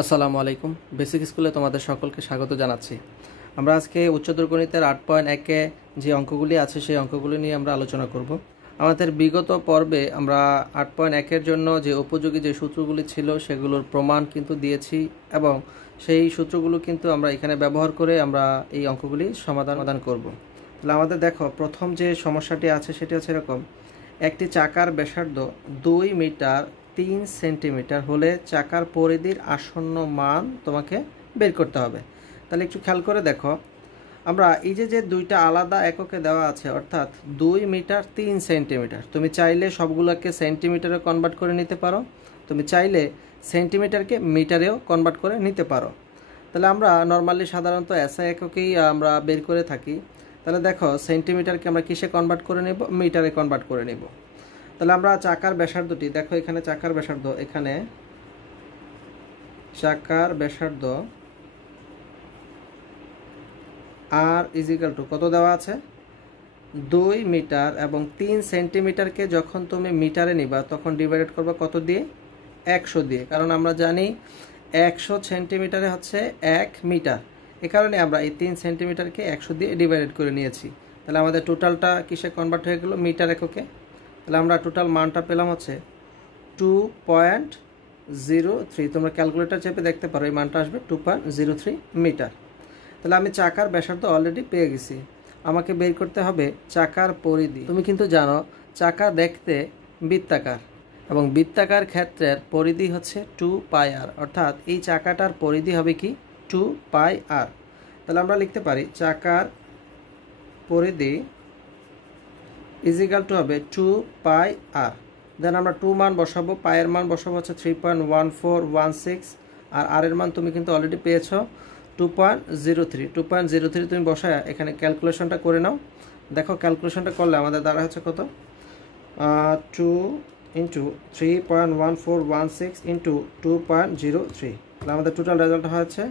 আসসালামু আলাইকুম। বেসিক স্কুলে তোমাদের সকলকে স্বাগত জানাচ্ছি। আমরা আজকে উচ্চতর গণিতের 8.1-এ যে অঙ্কগুলি আছে সেই অঙ্কগুলি নিয়ে আমরা আলোচনা করব। আমাদের বিগত পর্বে আমরা 8.1-এর জন্য যে উপযোগী যে সূত্রগুলি ছিল সেগুলোর প্রমাণ কিন্তু দিয়েছি এবং সেই সূত্রগুলো কিন্তু আমরা এখানে ব্যবহার করে আমরা এই অঙ্কগুলি সমাধান করব। তাহলে আমাদের দেখো, প্রথম যে সমস্যাটি আছে সেটি হচ্ছে এরকম: একটি চাকার ব্যাসার্ধ 2 মিটার 3 সেন্টিমিটার হলে চাকার পরিধির আসন্ন মান তোমাকে বের করতে হবে। তাহলে একটু খেয়াল করে দেখো, আমরা এই যে দুইটা আলাদা এককে দেওয়া আছে, অর্থাৎ 2 মিটার 3 সেন্টিমিটার, তুমি চাইলে সবগুলোকে সেন্টিমিটারে কনভার্ট করে নিতে পারো, তুমি চাইলে সেন্টিমিটারকে মিটারেও কনভার্ট করে নিতে পারো। তাহলে আমরা নর্মালি সাধারণত এসআই এককেই আমরা বের করে থাকি। তাহলে দেখো, সেন্টিমিটারকে আমরা কিসে কনভার্ট করে নেব? মিটারে কনভার্ট করে নেব। তাহলে আমরা চাকার ব্যাসার্ধটি দেখো, এখানে চাকার ব্যাসার্ধ, এখানে চাকার ব্যাসার্ধ আর ইজিক্যাল টু কত দেওয়া আছে? 2 মিটার এবং 3 সেন্টিমিটারকে যখন তুমি মিটারে নিবা তখন ডিভাইডেড করবা কত দিয়ে? 100 দিয়ে। কারণ আমরা জানি 100 সেন্টিমিটারে হচ্ছে 1 মিটার। এ কারণে আমরা এই 3 সেন্টিমিটারকে 100 দিয়ে ডিভাইডেড করে নিয়েছি। তাহলে আমাদের টোটালটা কিসে কনভার্ট হয়ে গেল? মিটার এককে। তাহলে আমরা টোটাল মানটা পেলাম হচ্ছে 2.03। তোমরা ক্যালকুলেটর চেপে দেখতে পারো, এই মানটা আসবে 2.03 মিটার। তাহলে আমি চাকার ব্যাসার্ধ অলরেডি পেয়ে গেছি। আমাকে বের করতে হবে চাকার পরিধি। তুমি কিন্তু জানো চাকা দেখতে বৃত্তাকার এবং বৃত্তাকার ক্ষেত্রের পরিধি হচ্ছে 2πr, অর্থাৎ এই চাকাটার পরিধি হবে কি? 2πr। তাহলে আমরা লিখতে পারি চাকার পরিধি ইজিক্যাল টু হবে 2πr। দেন আমরা 2 মান বসাবো, পায়ের মান বসাবো হচ্ছে 3.1416 আর আর এর মান তুমি কিন্তু অলরেডি পেয়েছো 2.03 তুমি বসায় এখানে ক্যালকুলেশনটা করে নাও। দেখো, ক্যালকুলেশনটা করলে আমাদের দ্বারা হচ্ছে কত? 2 ইন্টু 3.1416 ইন্টু 2.03। তাহলে আমাদের টোটাল রেজাল্ট হচ্ছে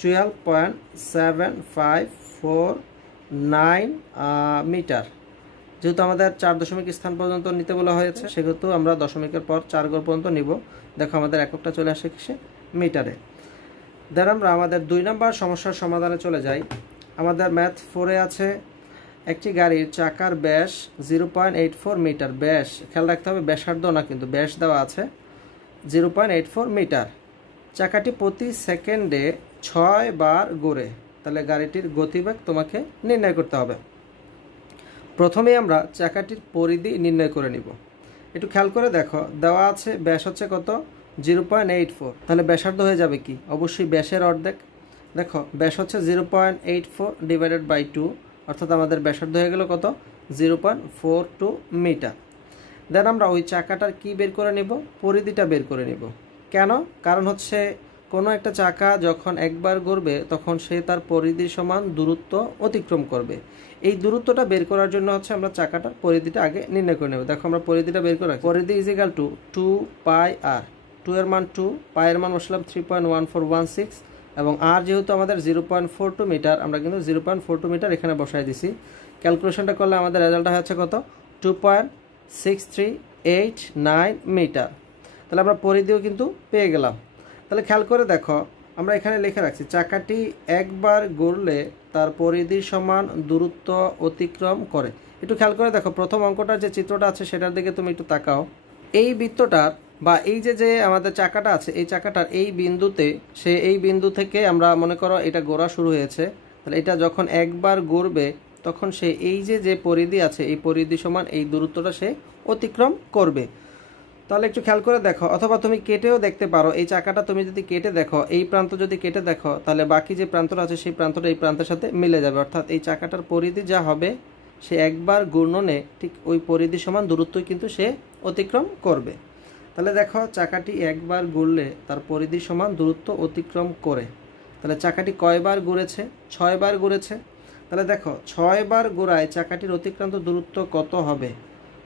12.7549 মিটার। যেহেতু আমাদের 4 দশমিক স্থান পর্যন্ত নিতে বলা হয়েছে, সেহেতু আমরা দশমিকের পর 4 ঘর পর্যন্ত নিব। দেখো, আমাদের এককটা চলে আসে কিসে? মিটারে। দেন আমরা আমাদের 2 নম্বর সমস্যার সমাধানে চলে যাই। আমাদের ম্যাথ 4-এ আছে একটি গাড়ির চাকার ব্যাস 0.84 মিটার। ব্যাস খেয়াল রাখতে হবে, ব্যাসার্ধ না, কিন্তু ব্যাস দেওয়া আছে 0.84 মিটার। চাকাটি প্রতি সেকেন্ডে 6 বার ঘোরে। তাহলে গাড়িটির গতিবেগ তোমাকে নির্ণয় করতে হবে। প্রথমেই আমরা চাকাটির পরিধি নির্ণয় করে নিব। একটু খেয়াল করে দেখো, দেওয়া আছে ব্যাস হচ্ছে কত? 0.84। তাহলে ব্যাসার্ধ হয়ে যাবে কি? অবশ্যই ব্যাসের অর্ধেক। দেখো, ব্যাস হচ্ছে 0.84 ডিভাইডেড বাই 2, অর্থাৎ আমাদের ব্যাসার্ধ হয়ে গেল কত? 0.42 মিটার। দেন আমরা ওই চাকাটার কি বের করে নিব? পরিধিটা বের করে নিব। কেন? কারণ হচ্ছে কোনো একটা চাকা যখন একবার ঘুরবে তখন সে তার পরিধির সমান দূরত্ব অতিক্রম করবে। এই দূরত্বটা বের করার জন্য হচ্ছে আমরা চাকাটার পরিধিটা আগে নির্ণয় করে নেব। দেখো, আমরা পরিধিটা বের করে রাখি। পরিধি ইজিক্যাল টু 2πr। 2 এর মান 2, পায়ের মান বসলাম 3.1416 এবং আর যেহেতু আমাদের 0.42 মিটার, আমরা কিন্তু 0.42 মিটার এখানে বসাই দিছি। ক্যালকুলেশনটা করলে আমাদের রেজাল্টটা হচ্ছে কত? 2.6389 মিটার। তাহলে আমরা পরিধিও কিন্তু পেয়ে গেলাম। তাহলে খেয়াল করে দেখো, আমরা এখানে লিখে রাখছি চাকাটি একবার ঘুরলে তার পরিধির সমান দূরত্ব অতিক্রম করে। একটু খেয়াল করে দেখো, প্রথম অঙ্কটার যে চিত্রটা আছে সেটার দিকে তুমি একটু তাকাও। এই বৃত্তটার বা এই যে আমাদের চাকাটা আছে, এই চাকাটার এই বিন্দুতে, সে এই বিন্দু থেকে আমরা মনে করো এটা ঘোরা শুরু হয়েছে। তাহলে এটা যখন একবার ঘুরবে তখন সে এই যে পরিধি আছে এই পরিধি সমান এই দূরত্বটা সে অতিক্রম করবে। তাহলে একটু খেয়াল করে দেখো, অথবা তুমি কেটেও দেখতে পারো। এই চাকাটা তুমি যদি কেটে দেখো, এই প্রান্ত যদি কেটে দেখো, তাহলে বাকি যে প্রান্তটা আছে সেই প্রান্তটা এই প্রান্তের সাথে মিলে যাবে। অর্থাৎ এই চাকাটার পরিধি যা হবে, সে একবার ঘূর্ণনে ঠিক ওই পরিধি সমান দূরত্বই কিন্তু সে অতিক্রম করবে। তাহলে দেখো, চাকাটি একবার ঘুরলে তার পরিধি সমান দূরত্ব অতিক্রম করে। তাহলে চাকাটি কয়বার ঘুরেছে? 6 বার ঘুরেছে। তাহলে দেখো, 6 বার ঘোরায় চাকাটির অতিক্রান্ত দূরত্ব কত হবে?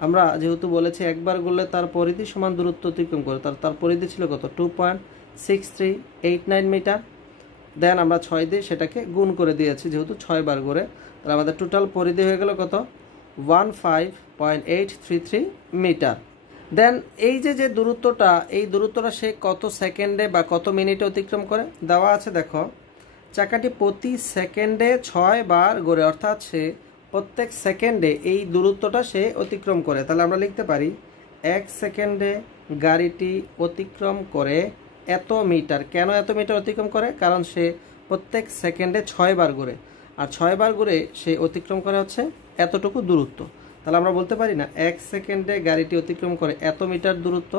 আমরা যেহেতু বলেছি একবার ঘুরলে তার পরিধি সমান দূরত্ব অতিক্রম করে, তার পরিধি ছিল কত? 2.6389 মিটার। দেন আমরা 6 দিয়ে সেটাকে গুণ করে দিয়েছি যেহেতু 6 বার ঘুরে। তাহলে আমাদের টোটাল পরিধি হয়ে গেল কত? 15.833 মিটার। দেন এই যে দূরত্বটা, এই দূরত্বটা সে কত সেকেন্ডে বা কত মিনিটে অতিক্রম করে দেওয়া আছে। দেখো চাকাটি প্রতি সেকেন্ডে 6 বার ঘোরে, অর্থাৎ সে প্রত্যেক সেকেন্ডে এই দূরত্বটা সে অতিক্রম করে। তাহলে আমরা লিখতে পারি 1 সেকেন্ডে গাড়িটি অতিক্রম করে এত মিটার। কেন এত মিটার অতিক্রম করে? কারণ সে প্রত্যেক সেকেন্ডে 6 বার ঘোরে, আর 6 বার ঘুরে সে অতিক্রম করে হচ্ছে এতটুকু দূরত্ব। তাহলে আমরা বলতে পারি না 1 সেকেন্ডে গাড়িটি অতিক্রম করে এত মিটার দূরত্ব।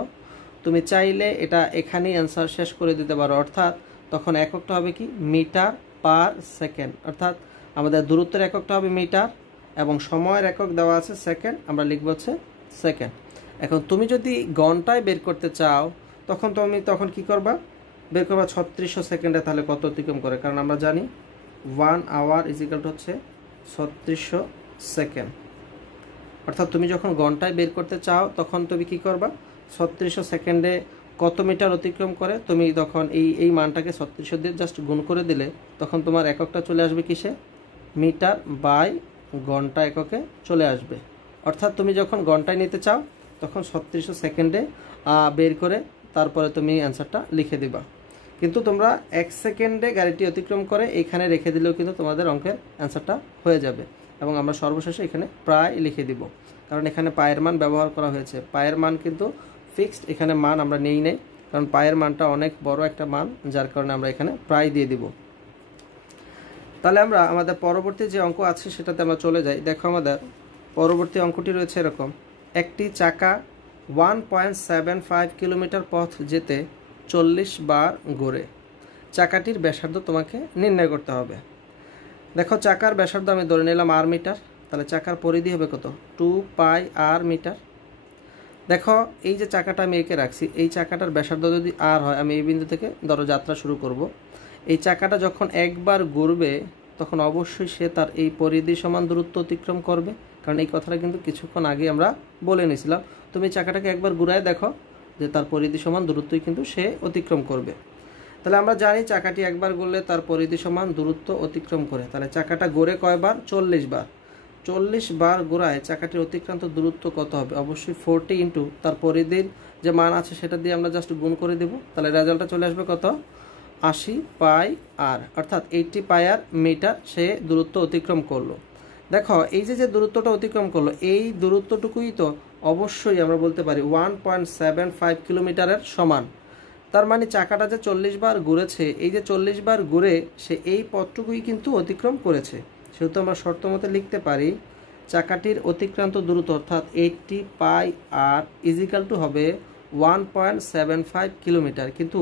তুমি চাইলে এটা এখানেই অ্যান্সার শেষ করে দিতে পারো, অর্থাৎ তখন এককটা হবে কি মিটার পার সেকেন্ড, অর্থাৎ আমাদের দূরত্বের এককটা হবে মিটার এবং সময়ের একক দেওয়া আছে সেকেন্ড, আমরা লিখব হচ্ছে সেকেন্ড। এখন তুমি যদি ঘন্টায় বের করতে চাও তখন কি করবা? বের করবা 3600 সেকেন্ডে তাহলে কত অতিক্রম করে, কারণ আমরা জানি 1 আওয়ার ইজ ইকুয়াল টু হচ্ছে 3600 সেকেন্ড। অর্থাৎ তুমি যখন ঘন্টায় বের করতে চাও তখন তুমি কি করবা? 3600 সেকেন্ডে কত মিটার অতিক্রম করে তুমি তখন এই মানটাকে 3600 দিয়ে জাস্ট গুণ করে দিলে তখন তোমার এককটা চলে আসবে কিসে? মিটার বাই ঘন্টা এককে চলে আসবে। অর্থাৎ তুমি যখন ঘন্টায় নিতে চাও তখন 3600 সেকেন্ডে বের করে তারপরে তুমি অ্যান্সারটা লিখে দিবা। কিন্তু তোমরা 1 সেকেন্ডে গাড়িটি অতিক্রম করে এখানে রেখে দিলেও কিন্তু তোমাদের অঙ্কের অ্যান্সারটা হয়ে যাবে। এবং আমরা সর্বশেষে এখানে প্রায় লিখে দিব, কারণ এখানে পায়ের মান ব্যবহার করা হয়েছে। পায়ের মান কিন্তু ফিক্সড, এখানে মান আমরা নেই কারণ পায়ের মানটা অনেক বড় একটা মান, যার কারণে আমরা এখানে প্রায় দিয়ে দিব। তাহলে আমরা আমাদের পরবর্তী যে অঙ্ক আছে সেটাতে আমরা চলে যাই। দেখো আমাদের পরবর্তী অঙ্কটি রয়েছে এরকম: একটি চাকা 1.75 কিলোমিটার পথ যেতে 40 বার ঘোরে। চাকাটির ব্যাসার্ধ তোমাকে নির্ণয় করতে হবে। দেখো চাকার ব্যাসার্ধ আমি ধরে নিলাম আর মিটার, তাহলে চাকার পরিধি হবে কত? 2 পাই আর মিটার। দেখো এই যে চাকাটা আমি এঁকে রাখছি, এই চাকাটার ব্যাসার্ধ যদি আর হয়, আমি এই বিন্দু থেকে ধরো যাত্রা শুরু করব। এই চাকাটা যখন একবার ঘুরবে তখন অবশ্যই সে তার এই পরিধি সমান দূরত্ব অতিক্রম করবে, কারণ এই কথাটা কিন্তু কিছুক্ষণ আগে আমরা বলে নিয়েছিলাম। তুমি চাকাটাকে একবার ঘুরায় দেখো যে তার পরিধি সমান দূরত্বই কিন্তু সে অতিক্রম করবে। তাহলে আমরা জানি চাকাটি একবার ঘুরলে তার পরিধি সমান দূরত্ব অতিক্রম করে। তাহলে চাকাটা ঘোরে কয়বার? 40 বার। 40 বার ঘোরায় চাকাটির অতিক্রান্ত দূরত্ব কত হবে? অবশ্যই 40 ইন্টু তার পরিধির যে মান আছে সেটা দিয়ে আমরা জাস্ট গুণ করে দেব। তাহলে রেজাল্টটা চলে আসবে কত? 80 পাই আর, অর্থাৎ 80 পাই আর মিটার সে দূরত্ব অতিক্রম করলো। দেখো এই যে দূরত্বটা অতিক্রম করলো, এই দূরত্বটুকুই তো অবশ্যই আমরা বলতে পারি 1.75 কিলোমিটারের সমান। তার মানে চাকাটা যে 40 বার ঘুরেছে, এই যে 40 বার ঘুরে সে এই পথটুকুই কিন্তু অতিক্রম করেছে। সেহেতু আমরা শর্ত মতে লিখতে পারি চাকাটির অতিক্রান্ত দূরত্ব অর্থাৎ 80 পাই আর ইজ ইকুয়াল টু হবে 1.75 কিলোমিটার। কিন্তু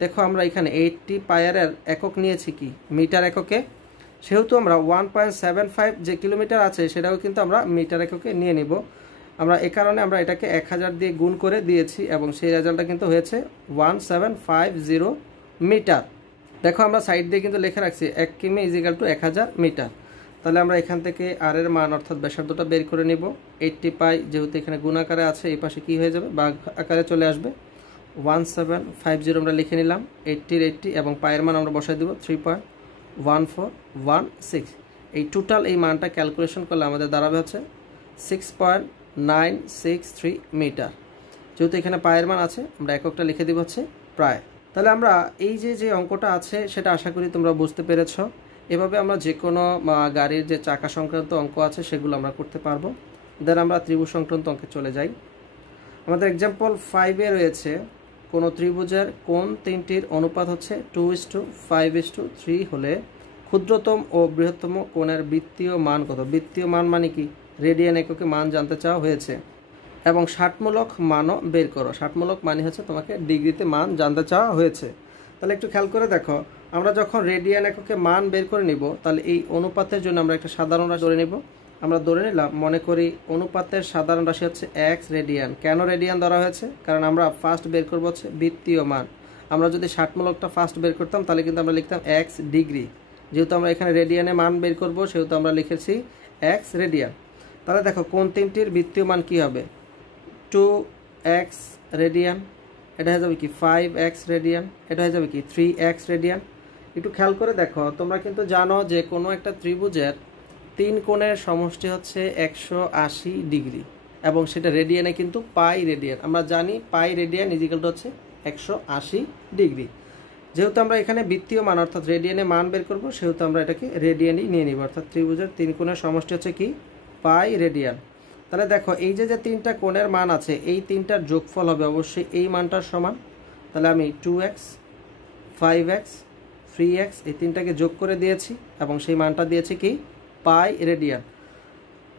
দেখো আমরা এখানে 80 পাই আর একক নিয়েছি কি? মিটার এককে। সেহেতু আমরা 1.75 যে কিলোমিটার আছে সেটাও কিন্তু আমরা মিটার এককে নিয়ে নিব। আমরা এই কারণে আমরা এটাকে 1000 দিয়ে গুণ করে দিয়েছি এবং সেই রেজাল্টটা কিন্তু হয়েছে 1750 মিটার। দেখো আমরা সাইড দিয়ে কিন্তু লিখে রাখছি 1 কিমি ইজ ইকুয়াল টু 1000 মিটার। তাহলে আমরা এখান থেকে আর এর মান অর্থাৎ ব্যাসার্ধটা বের করে নিব। 80 পাই যেহেতু এখানে গুণ আকারে আছে, এই পাশে কি হয়ে যাবে? ভাগ আকারে চলে আসবে। 1750 আমরা লিখে নিলাম, 80 এবং পায়ের মান আমরা বসাই দেব 3.1416। এই টোটাল এই মানটা ক্যালকুলেশন করলে আমাদের দাঁড়াবে হচ্ছে 6.963 মিটার। যেহেতু এখানে পায়ের মান আছে আমরা এককটা লিখে দিব হচ্ছে প্রায়। তাহলে আমরা এই যে অঙ্কটা আছে সেটা আশা করি তোমরা বুঝতে পেরেছ। এভাবে আমরা যে কোনো গাড়ির যে চাকা সংক্রান্ত অঙ্ক আছে সেগুলো আমরা করতে পারবো। দেন আমরা ত্রিভুজ সংক্রান্ত অঙ্কে চলে যাই। আমাদের এক্সাম্পল 5-এ রয়েছে কোনো ত্রিভুজের কোণ তিনটির অনুপাত হচ্ছে 2:5:3 হলে ক্ষুদ্রতম ও বৃহত্তম কোণের বৃত্তীয় মান কত? বৃত্তীয় মান মানে কি? রেডিয়ান এককে মান জানতে চাওয়া হয়েছে এবং ষাটমূলক মানও বের করো। ষাটমূলক মানে হচ্ছে তোমাকে ডিগ্রিতে মান জানতে চাওয়া হয়েছে। তাহলে একটু খেয়াল করে দেখো, আমরা যখন রেডিয়ান এককে মান বের করে নিব তাহলে এই অনুপাতের জন্য আমরা একটা সাধারণ রাশি ধরে নিব। আমরা ধরে নিলাম, মনে করি অনুপাতের সাধারণ রাশি হচ্ছে এক্স রেডিয়ান। কেন রেডিয়ান ধরা হয়েছে? কারণ আমরা ফার্স্ট বের করবো হচ্ছে বৃত্তীয় মান। আমরা যদি ষাটমূলকটা ফার্স্ট বের করতাম তাহলে কিন্তু আমরা লিখতাম এক্স ডিগ্রি। যেহেতু আমরা এখানে রেডিয়ানে মান বের করব সেহেতু আমরা লিখেছি এক্স রেডিয়ান। তাহলে দেখো কোণ তিনটির বৃত্তীয় মান কি হবে? 2x রেডিয়ান, এটা হয়ে যাবে কি 5x রেডিয়ান, এটা হয়ে যাবে কি 3x রেডিয়ান। একটু খেয়াল করে দেখো, তোমরা কিন্তু জানো যে কোনো একটা ত্রিভুজের 3 কোণের সমষ্টি হচ্ছে 180 ডিগ্রি। এবং সেটা রেডিয়ানে কিন্তু পাই রেডিয়ান। আমরা জানি পাই রেডিয়ান ইজিক্যাল টু হচ্ছে 180 ডিগ্রি। যেহেতু আমরা এখানে বৃত্তীয় মান অর্থাৎ রেডিয়ানে মান বের করব, সেহেতু আমরা এটাকে রেডিয়ানই নিয়ে নিব। অর্থাৎ ত্রিভুজের 3 কোণের সমষ্টি হচ্ছে কি পাই রেডিয়ান। তাহলে দেখো এই যে 3টা কোণের মান আছে, এই 3টার যোগফল হবে অবশ্যই এই মানটার সমান। তাহলে আমি 2x 5x 3x এই 3টাকে যোগ করে দিয়েছি এবং সেই মানটা দিয়েছি কি পাই রেডিয়ান।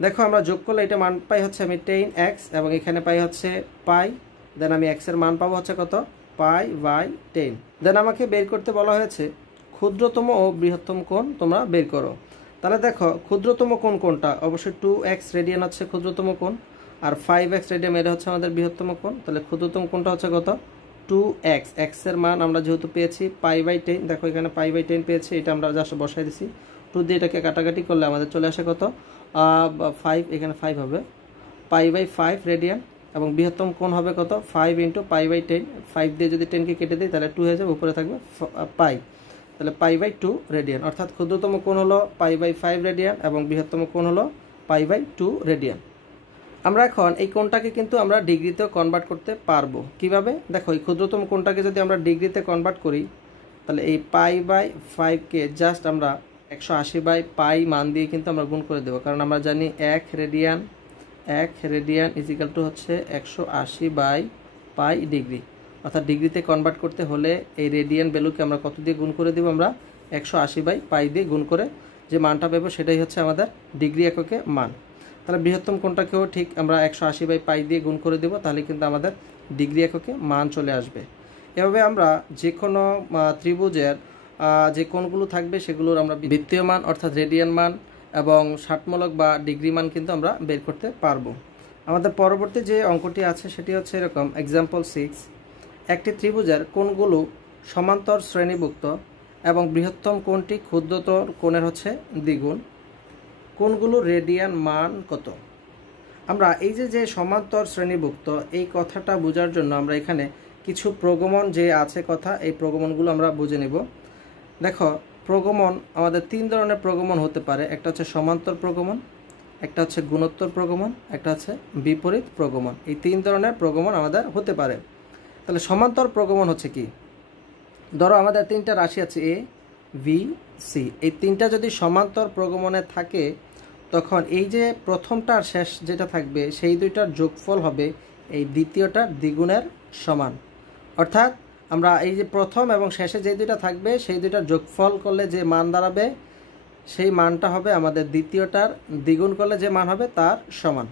দেখো আমরা যোগ করলে এটা মান পাই হচ্ছে আমি 10x এবং এখানে পাই হচ্ছে পাই। দেন আমি x এর মান পাবো হচ্ছে কত পাই বাই 10। দেন আমাকে বের করতে বলা হয়েছে ক্ষুদ্রতম ও বৃহত্তম কোণ তোমরা বের করো। তাহলে দেখো ক্ষুদ্রতম কোণ কোনটা, অবশ্যই 2x রেডিয়ান হচ্ছে ক্ষুদ্রতম কোণ, আর 5x রেডিয়ান এটা হচ্ছে আমাদের বৃহত্তম কোণ। তাহলে ক্ষুদ্রতম কোণটা হচ্ছে কত 2x। x এর মান আমরা যেহেতু পেয়েছি পাই বাই 10, দেখো এখানে পাই বাই 10 পেয়েছি, এটা আমরা জাস্ট বসাই দিছি। 2 দিয়ে এটাকে কাটাকাটি করলে আমাদের চলে আসে কত 5, এখানে 5 হবে পাই বাই 5 রেডিয়ান। এবং বৃহত্তম কোণ হবে কত 5 ইন্টু পাই বাই 10। 5 দিয়ে যদি 10কে কেটে দিই তাহলে 2 হয়ে যাবে, উপরে থাকবে পাই। তাহলে পাই বাই 2 রেডিয়ান। অর্থাৎ ক্ষুদ্রতম কোণ হলো পাই বাই 5 রেডিয়ান এবং বৃহত্তম কোণ হলো পাই বাই 2 রেডিয়ান। আমরা এখন এই কোণটাকে কিন্তু আমরা ডিগ্রিতেও কনভার্ট করতে পারবো। কিভাবে দেখো, এই ক্ষুদ্রতম কোণটাকে যদি আমরা ডিগ্রিতে কনভার্ট করি তাহলে এই পাই বাই 5কে জাস্ট আমরা 180 বাই পাই মান দিয়ে কিন্তু আমরা গুণ করে দেবো, কারণ আমরা জানি 1 রেডিয়ান ইজিক্যাল টু হচ্ছে 180 বাই পাই ডিগ্রি। অর্থাৎ ডিগ্রিতে কনভার্ট করতে হলে এই রেডিয়ান ভ্যালুকে আমরা কত দিয়ে গুণ করে দেবো, আমরা 180 বাই পাই দিয়ে গুণ করে যে মানটা পাবো সেটাই হচ্ছে আমাদের ডিগ্রি এককে মান। তাহলে বৃহত্তম কোণটাকেও ঠিক আমরা 180 বাই পাই দিয়ে গুণ করে দেবো, তাহলে কিন্তু আমাদের ডিগ্রি এককে মান চলে আসবে। এভাবে আমরা যে কোনো ত্রিভুজের যে কোণগুলো থাকবে সেগুলোর আমরা বৃত্তীয় মান অর্থাৎ রেডিয়ান মান এবং ষাটমূলক বা ডিগ্রি মান কিন্তু আমরা বের করতে পারবো। আমাদের পরবর্তী যে অঙ্কটি আছে সেটি হচ্ছে এরকম, এক্সাম্পল 6। একটি ত্রিভুজের কোণগুলো সমান্তর শ্রেণীভুক্ত এবং বৃহত্তম কোণটি ক্ষুদ্রতর কোণের হচ্ছে দ্বিগুণ। কোণগুলো রেডিয়ান মান কত? আমরা এই যে সমান্তর শ্রেণীভুক্ত এই কথাটা বোঝার জন্য আমরা এখানে কিছু প্রগমন যে আছে কথা, এই প্রগমনগুলো আমরা বুঝে নেব। দেখো প্রগমন আমাদের 3 ধরনের প্রগমন হতে পারে। একটা হচ্ছে সমান্তর প্রগমন, একটা হচ্ছে গুণোত্তর প্রগমন, একটা হচ্ছে বিপরীত প্রগমন। এই 3 ধরনের প্রগমন আমাদের হতে পারে। তাহলে সমান্তর প্রগমন হচ্ছে কি, ধরো আমাদের 3টা রাশি আছে এ বি সি, এই 3টা যদি সমান্তর প্রগমনে থাকে তখন এই যে প্রথমটা আর শেষ যেটা থাকবে সেই দুইটার যোগফল হবে এই দ্বিতীয়টার দ্বিগুণের সমান। অর্থাৎ আমরা এই যে প্রথম এবং শেষে যে দুইটা থাকবে সেই দুইটার যোগফল করলে যে মান দাঁড়াবে সেই মানটা হবে আমাদের দ্বিতীয়টার দ্বিগুণ করলে যে মান হবে তার সমান।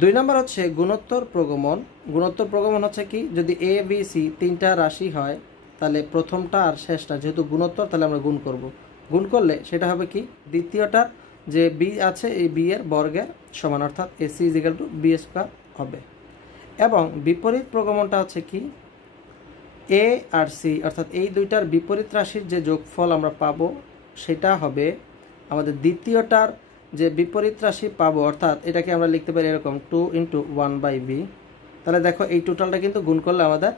2 নম্বর হচ্ছে গুণোত্তর প্রগমন। গুণোত্তর প্রগমন হচ্ছে কি, যদি এ বি সি 3টা রাশি হয় তাহলে প্রথমটা আর শেষটা যেহেতু গুণোত্তর তাহলে আমরা গুণ করব। গুণ করলে সেটা হবে কি দ্বিতীয়টার যে বি আছে এই বি এর বর্গের সমান, অর্থাৎ AC is equal to B square হবে। এবং বিপরীত প্রগমনটা হচ্ছে কি, এ আর সি অর্থাৎ এই দুইটার বিপরীত রাশির যে যোগফল আমরা পাবো সেটা হবে আমাদের দ্বিতীয়টার যে বিপরীত রাশি পাবো, অর্থাৎ এটাকে আমরা লিখতে পারি এরকম 2 × 1/b। তাহলে দেখো এই টোটালটা কিন্তু গুণ করলে আমাদের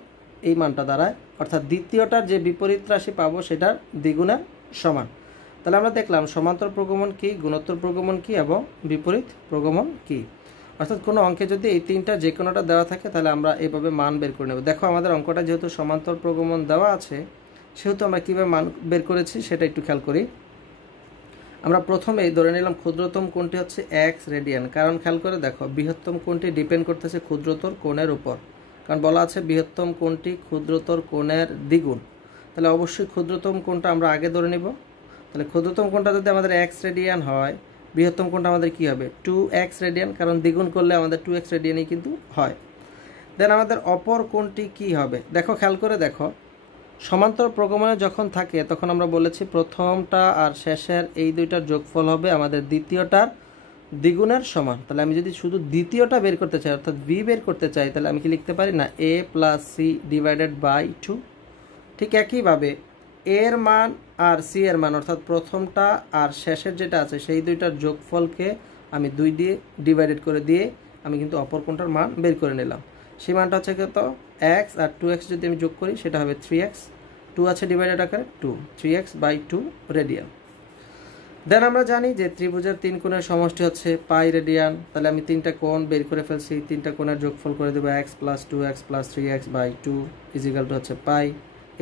এই মানটা দাঁড়ায়, অর্থাৎ দ্বিতীয়টার যে বিপরীত রাশি পাবো সেটার দ্বিগুণের সমান। তাহলে আমরা দেখলাম সমান্তর প্রগমন কি, গুণোত্তর প্রগমন কি এবং বিপরীত প্রগমন কি। অর্থাৎ কোনো অঙ্কে যদি এই 3টা যে কোনোটা দেওয়া থাকে তাহলে আমরা এইভাবে মান বের করে নেব। দেখো আমাদের অঙ্কটা যেহেতু সমান্তর প্রগমন দেওয়া আছে সেহেতু আমরা কীভাবে মান বের করেছি সেটা একটু খেয়াল করি। আমরা প্রথমেই ধরে নিলাম ক্ষুদ্রতম কোণটি হচ্ছে x রেডিয়ান, কারণ খেয়াল করে দেখো বৃহত্তম কোণটি ডিপেন্ড করতেছে ক্ষুদ্রতর কোণের উপর, কারণ বলা আছে বৃহত্তম কোণটি ক্ষুদ্রতর কোণের দ্বিগুণ। তাহলে অবশ্যই ক্ষুদ্রতম কোণটা আমরা আগে ধরে নিব। তাহলে ক্ষুদ্রতম কোণটা যদি আমাদের x রেডিয়ান হয়, বৃহত্তম কোণটা আমাদের কি হবে 2x রেডিয়ান, কারণ দ্বিগুণ করলে আমাদের 2x রেডিয়ানই কিন্তু হয়। দেন আমাদের অপর কোণটি কি হবে, দেখো খেয়াল করে দেখো সমান্তর প্রগমনে যখন থাকে তখন আমরা বলেছি প্রথমটা আর শেষের এই দুইটার যোগফল হবে আমাদের দ্বিতীয়টার দ্বিগুণের সমান। তাহলে আমি যদি শুধু দ্বিতীয়টা বের করতে চাই অর্থাৎ বি বের করতে চাই তাহলে আমি কি লিখতে পারি না a + c / 2। ঠিক একইভাবে এর মান আর সি এর মান অর্থাৎ প্রথমটা আর শেষের যেটা আছে সেই দুইটার যোগফলকে আমি 2 দিয়ে ডিভাইডেড করে দিয়ে আমি কিন্তু অপর কোণটার মান বের করে নিলাম। সেই মানটা হচ্ছে কত x আর 2x যদি আমি যোগ করি সেটা হবে 3x, 2 আছে ডিভাইডেড আকারে 2, 3x/2 রেডিয়ান। দেন আমরা জানি যে ত্রিভুজের 3 কোণের সমষ্টি হচ্ছে পাই রেডিয়ান। তাহলে আমি 3টা কোণ বের করে ফেলছি, 3টা কোণের যোগফল করে দেবো x + 2x + 3x / 2 = হচ্ছে পাই।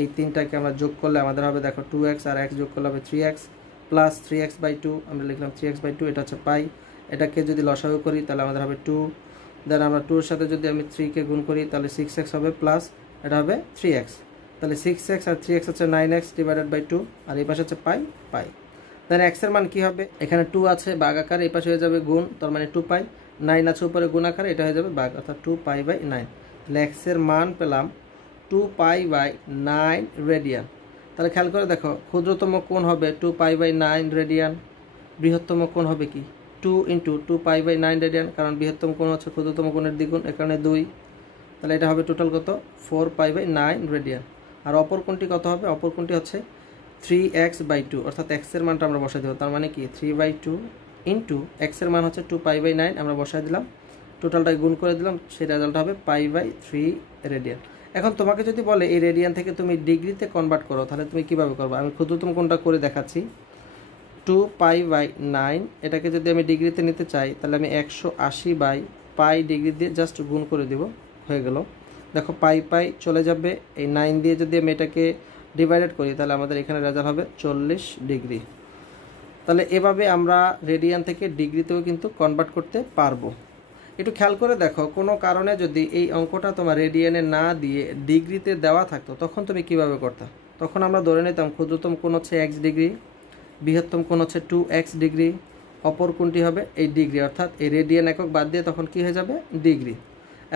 এই 3টাকে আমরা যোগ করলে আমাদের হবে, দেখো 2x আর x যোগ করলে হবে 3x + 3x/2, আমরা লিখলাম 3x/2, এটা হচ্ছে পাই। এটাকে যদি লসাগু করি তাহলে আমাদের হবে 2। দেন আমরা 2 এর সাথে যদি আমি 3 কে গুণ করি তাহলে 6x হবে, প্লাস এটা হবে 3x। তাহলে 6x আর 3x হচ্ছে 9x / 2, আর এই পাশে হচ্ছে পাই। দেন x এর মান কি হবে, এখানে 2 আছে ভাগ আকারে, এই পাশে হয়ে যাবে গুণ, তার মানে 2 পাই। 9 আছে উপরে গুণ আকারে, এটা হয়ে যাবে ভাগ, অর্থাৎ 2 পাই/9। তাহলে x এর মান পেলাম 2 পাই/9 রেডিয়ান। তাহলে খেয়াল করে দেখো, ক্ষুদ্রতম কোণ হবে 2 পাই/9 রেডিয়ান, বৃহত্তম কোণ হবে কি 2 × 2 পাই/9 রেডিয়ান, কারণ বৃহত্তম কোণ হচ্ছে ক্ষুদ্রতম কোণের দ্বিগুণ, এখানে 2। তাহলে এটা হবে টোটাল কত, 4 পাই/9 রেডিয়ান। আর অপর কোণটি কত হবে, অপর কোণটি হচ্ছে 3x/2, অর্থাৎ x এর মানটা আমরা বসাই দেবো, তার মানে কি 3/2 × x এর মান হচ্ছে 2 পাই/9, আমরা বসাই দিলাম, টোটালটা গুণ করে দিলাম, সেই রেজাল্ট হবে পাই/3 রেডিয়ান। এখন তোমাকে যদি বলে এই রেডিয়ান থেকে তুমি ডিগ্রিতে কনভার্ট করো, তাহলে তুমি কিভাবে করবে, আমি ক্ষুদ্রতম কোণটা করে দেখাচ্ছি। 2 পাই/9 এটাকে যদি আমি ডিগ্রিতে নিতে চাই, তাহলে আমি 180/পাই ডিগ্রি দিয়ে জাস্ট গুণ করে দেব, হয়ে গেল। দেখো পাই চলে যাবে, এই 9 দিয়ে যদি আমি এটাকে ডিভাইডেড করি তাহলে আমাদের এখানে রেজাল্ট হবে 40 ডিগ্রি। তাহলে এভাবে আমরা রেডিয়ান থেকে ডিগ্রিতেও কিন্তু কনভার্ট করতে পারবো। একটু খেয়াল করে দেখো, কোনো কারণে যদি এই অঙ্কটা তোমার রেডিয়ানে না দিয়ে ডিগ্রিতে দেওয়া থাকতো, তখন তুমি কিভাবে করতে, তখন আমরা ধরে নিতাম ক্ষুদ্রতম কোণ হচ্ছে x ডিগ্রি, বৃহত্তম কোণ হচ্ছে 2x ডিগ্রি, অপর কোণটি হবে এই ডিগ্রি, অর্থাৎ এই রেডিয়ান একক বাদ দিয়ে তখন কি হয়ে যাবে, ডিগ্রি।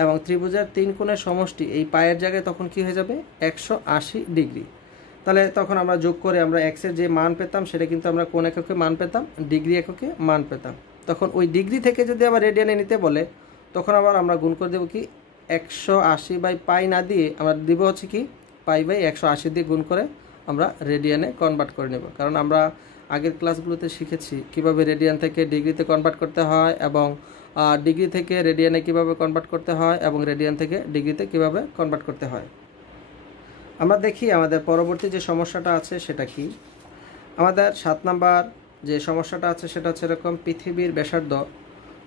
এবং ত্রিভুজের 3 কোণের সমষ্টি এই পায়ের জায়গায় তখন কি হয়ে যাবে, 180 ডিগ্রি। তাহলে তখন আমরা যোগ করে আমরা x এর যে মান পেতাম সেটা কিন্তু আমরা কোণ এককে মান পেতাম, ডিগ্রি এককে মান পেতাম। তখন ওই ডিগ্রি থেকে যদি আবার রেডিয়ানে নিতে বলে, তখন আবার আমরা গুণ করে দেবো কি 180/পাই না দিয়ে আমরা দিব হচ্ছে কি পাই/180 দিয়ে গুণ করে আমরা রেডিয়ানে কনভার্ট করে নেব। কারণ আমরা আগের ক্লাসগুলোতে শিখেছি কিভাবে রেডিয়ান থেকে ডিগ্রিতে কনভার্ট করতে হয়, এবং ডিগ্রি থেকে রেডিয়ানে কিভাবে কনভার্ট করতে হয়, এবং রেডিয়ান থেকে ডিগ্রিতে কিভাবে কনভার্ট করতে হয়। আমরা দেখি আমাদের পরবর্তী যে সমস্যাটা আছে সেটা কি। আমাদের 7 নাম্বার যে সমস্যাটা আছে সেটা হচ্ছে এরকম, পৃথিবীর ব্যাসার্ধ